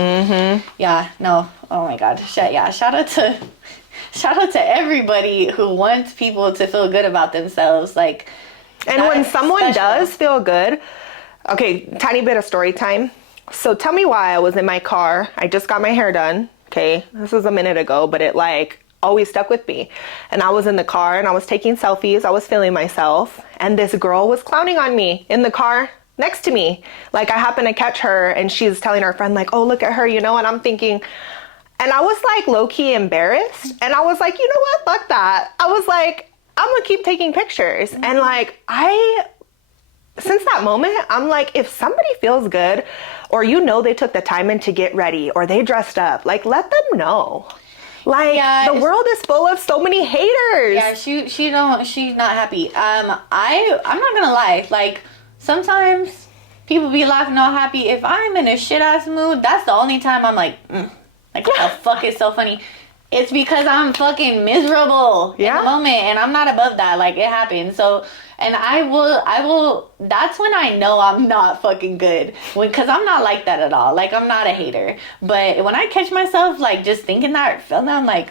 Yeah. No. Oh my God. Shit. Yeah. Shout out to everybody who wants people to feel good about themselves. Like, and when someone does feel good, okay, tiny bit of story time. So tell me why I was in my car. I just got my hair done. Okay, this was a minute ago, but it like always stuck with me. And I was in the car and I was taking selfies. I was feeling myself. And this girl was clowning on me in the car next to me. Like, I happened to catch her and she's telling her friend, like, oh, look at her, you know, and I'm thinking, and I was like low-key embarrassed. And I was like, you know what? Fuck that. I was like, I'm gonna keep taking pictures. And like, since that moment, I'm like, if somebody feels good or you know they took the time in to get ready or they dressed up, like, let them know. Like, the world is full of so many haters. Yeah, she's not happy. I'm not gonna lie. Like, sometimes people be laughing all happy. If I'm in a shit ass mood, that's the only time I'm like, like, what the fuck is so funny? It's because I'm fucking miserable in the moment, and I'm not above that. Like, it happens. So, and I will, that's when I know I'm not fucking good. Because I'm not like that at all. Like, I'm not a hater. But when I catch myself, like, just thinking that or feeling that, I'm like,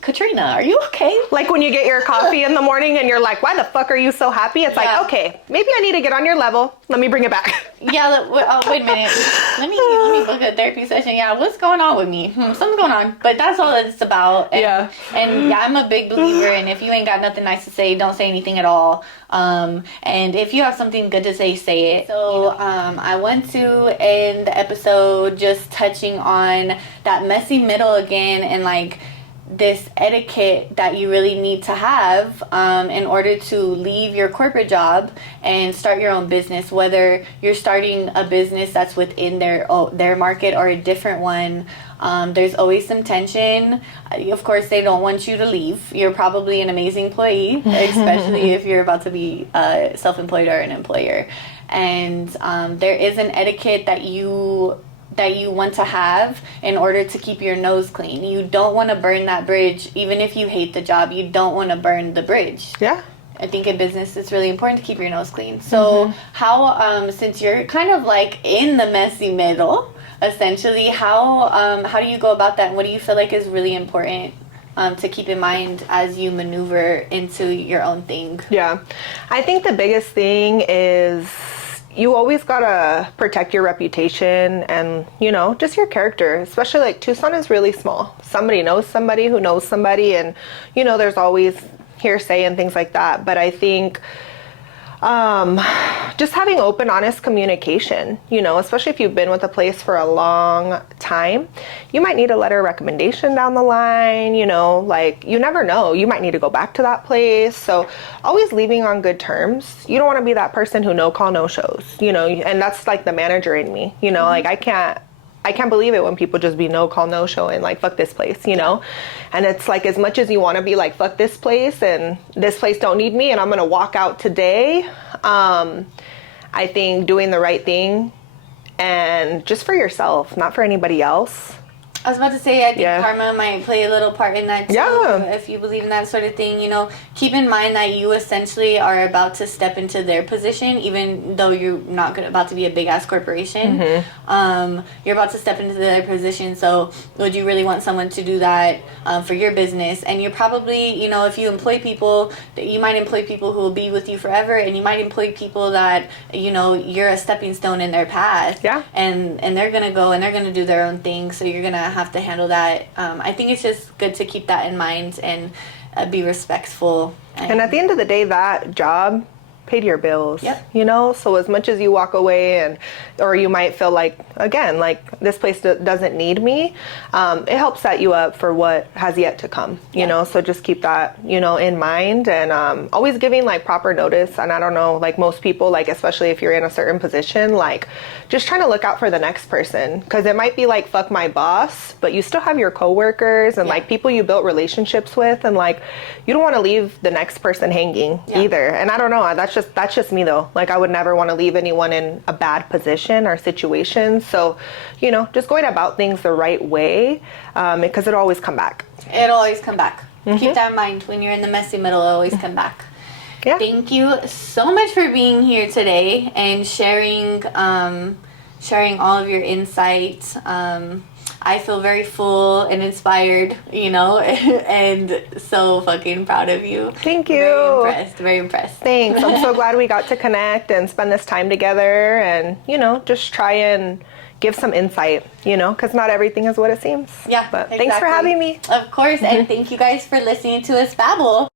Katrina, are you okay? Like when you get your coffee in the morning and you're like, why the fuck are you so happy? It's like, okay, maybe I need to get on your level. Let me bring it back. Yeah, wait a minute. Let me book a therapy session. Yeah, what's going on with me? Something's going on. But that's all it's about. And, and I'm a big believer in if you ain't got nothing nice to say, don't say anything at all. And if you have something good to say it. So I want to end the episode just touching on that messy middle again, and like this etiquette that you really need to have in order to leave your corporate job and start your own business, whether you're starting a business that's within their market or a different one. There's always some tension. Of course, they don't want you to leave. You're probably an amazing employee, especially if you're about to be self-employed or an employer. And there is an etiquette that you want to have in order to keep your nose clean. You don't want to burn that bridge. Even if you hate the job, you don't want to burn the bridge. Yeah. I think in business it's really important to keep your nose clean. So how, since you're kind of like in the messy middle, essentially, how do you go about that? And what do you feel like is really important to keep in mind as you maneuver into your own thing? Yeah. I think the biggest thing is you always gotta protect your reputation and, you know, just your character. Especially like Tucson is really small. Somebody knows somebody who knows somebody, and, you know, there's always hearsay and things like that. But I think just having open, honest communication, you know, especially if you've been with a place for a long time, you might need a letter of recommendation down the line, you know, like you never know, you might need to go back to that place. So always leaving on good terms. You don't want to be that person who no call, no shows, you know, and that's like the manager in me, you know, like I can't believe it when people just be no call, no show and like, fuck this place, you know? And it's like, as much as you want to be like, fuck this place and this place don't need me and I'm going to walk out today. I think doing the right thing and just for yourself, not for anybody else. I was about to say, I think karma might play a little part in that too. Yeah. If you believe in that sort of thing, you know, keep in mind that you essentially are about to step into their position, even though you're not about to be a big ass corporation. You're about to step into their position. So would you really want someone to do that for your business? And you're probably, you know, if you employ people, you might employ people who will be with you forever, and you might employ people that, you know, you're a stepping stone in their path. Yeah. And they're gonna go and they're gonna do their own thing. So you're gonna have to handle that. I think it's just good to keep that in mind and be respectful. And at the end of the day, that job paid your bills. Yep. You know, so as much as you walk away and, or you might feel like, again, like this place doesn't need me, it helps set you up for what has yet to come, you know, so just keep that, you know, in mind, and always giving like proper notice. And I don't know, like most people, like especially if you're in a certain position, like just trying to look out for the next person, because it might be like, fuck my boss, but you still have your coworkers and like people you built relationships with, and like you don't want to leave the next person hanging either. And I don't know, that's just me though. Like I would never want to leave anyone in a bad position or situation. So, you know, just going about things the right way, because it'll always come back. It'll always come back. Keep that in mind. When you're in the messy middle, it'll always come back. Yeah. Thank you so much for being here today and sharing all of your insights. I feel very full and inspired, you know, and so fucking proud of you. Thank you. Very impressed. Thanks. I'm so glad we got to connect and spend this time together and, you know, just try and give some insight, you know, because not everything is what it seems. Yeah, but exactly. Thanks for having me. Of course, and thank you guys for listening to us babble.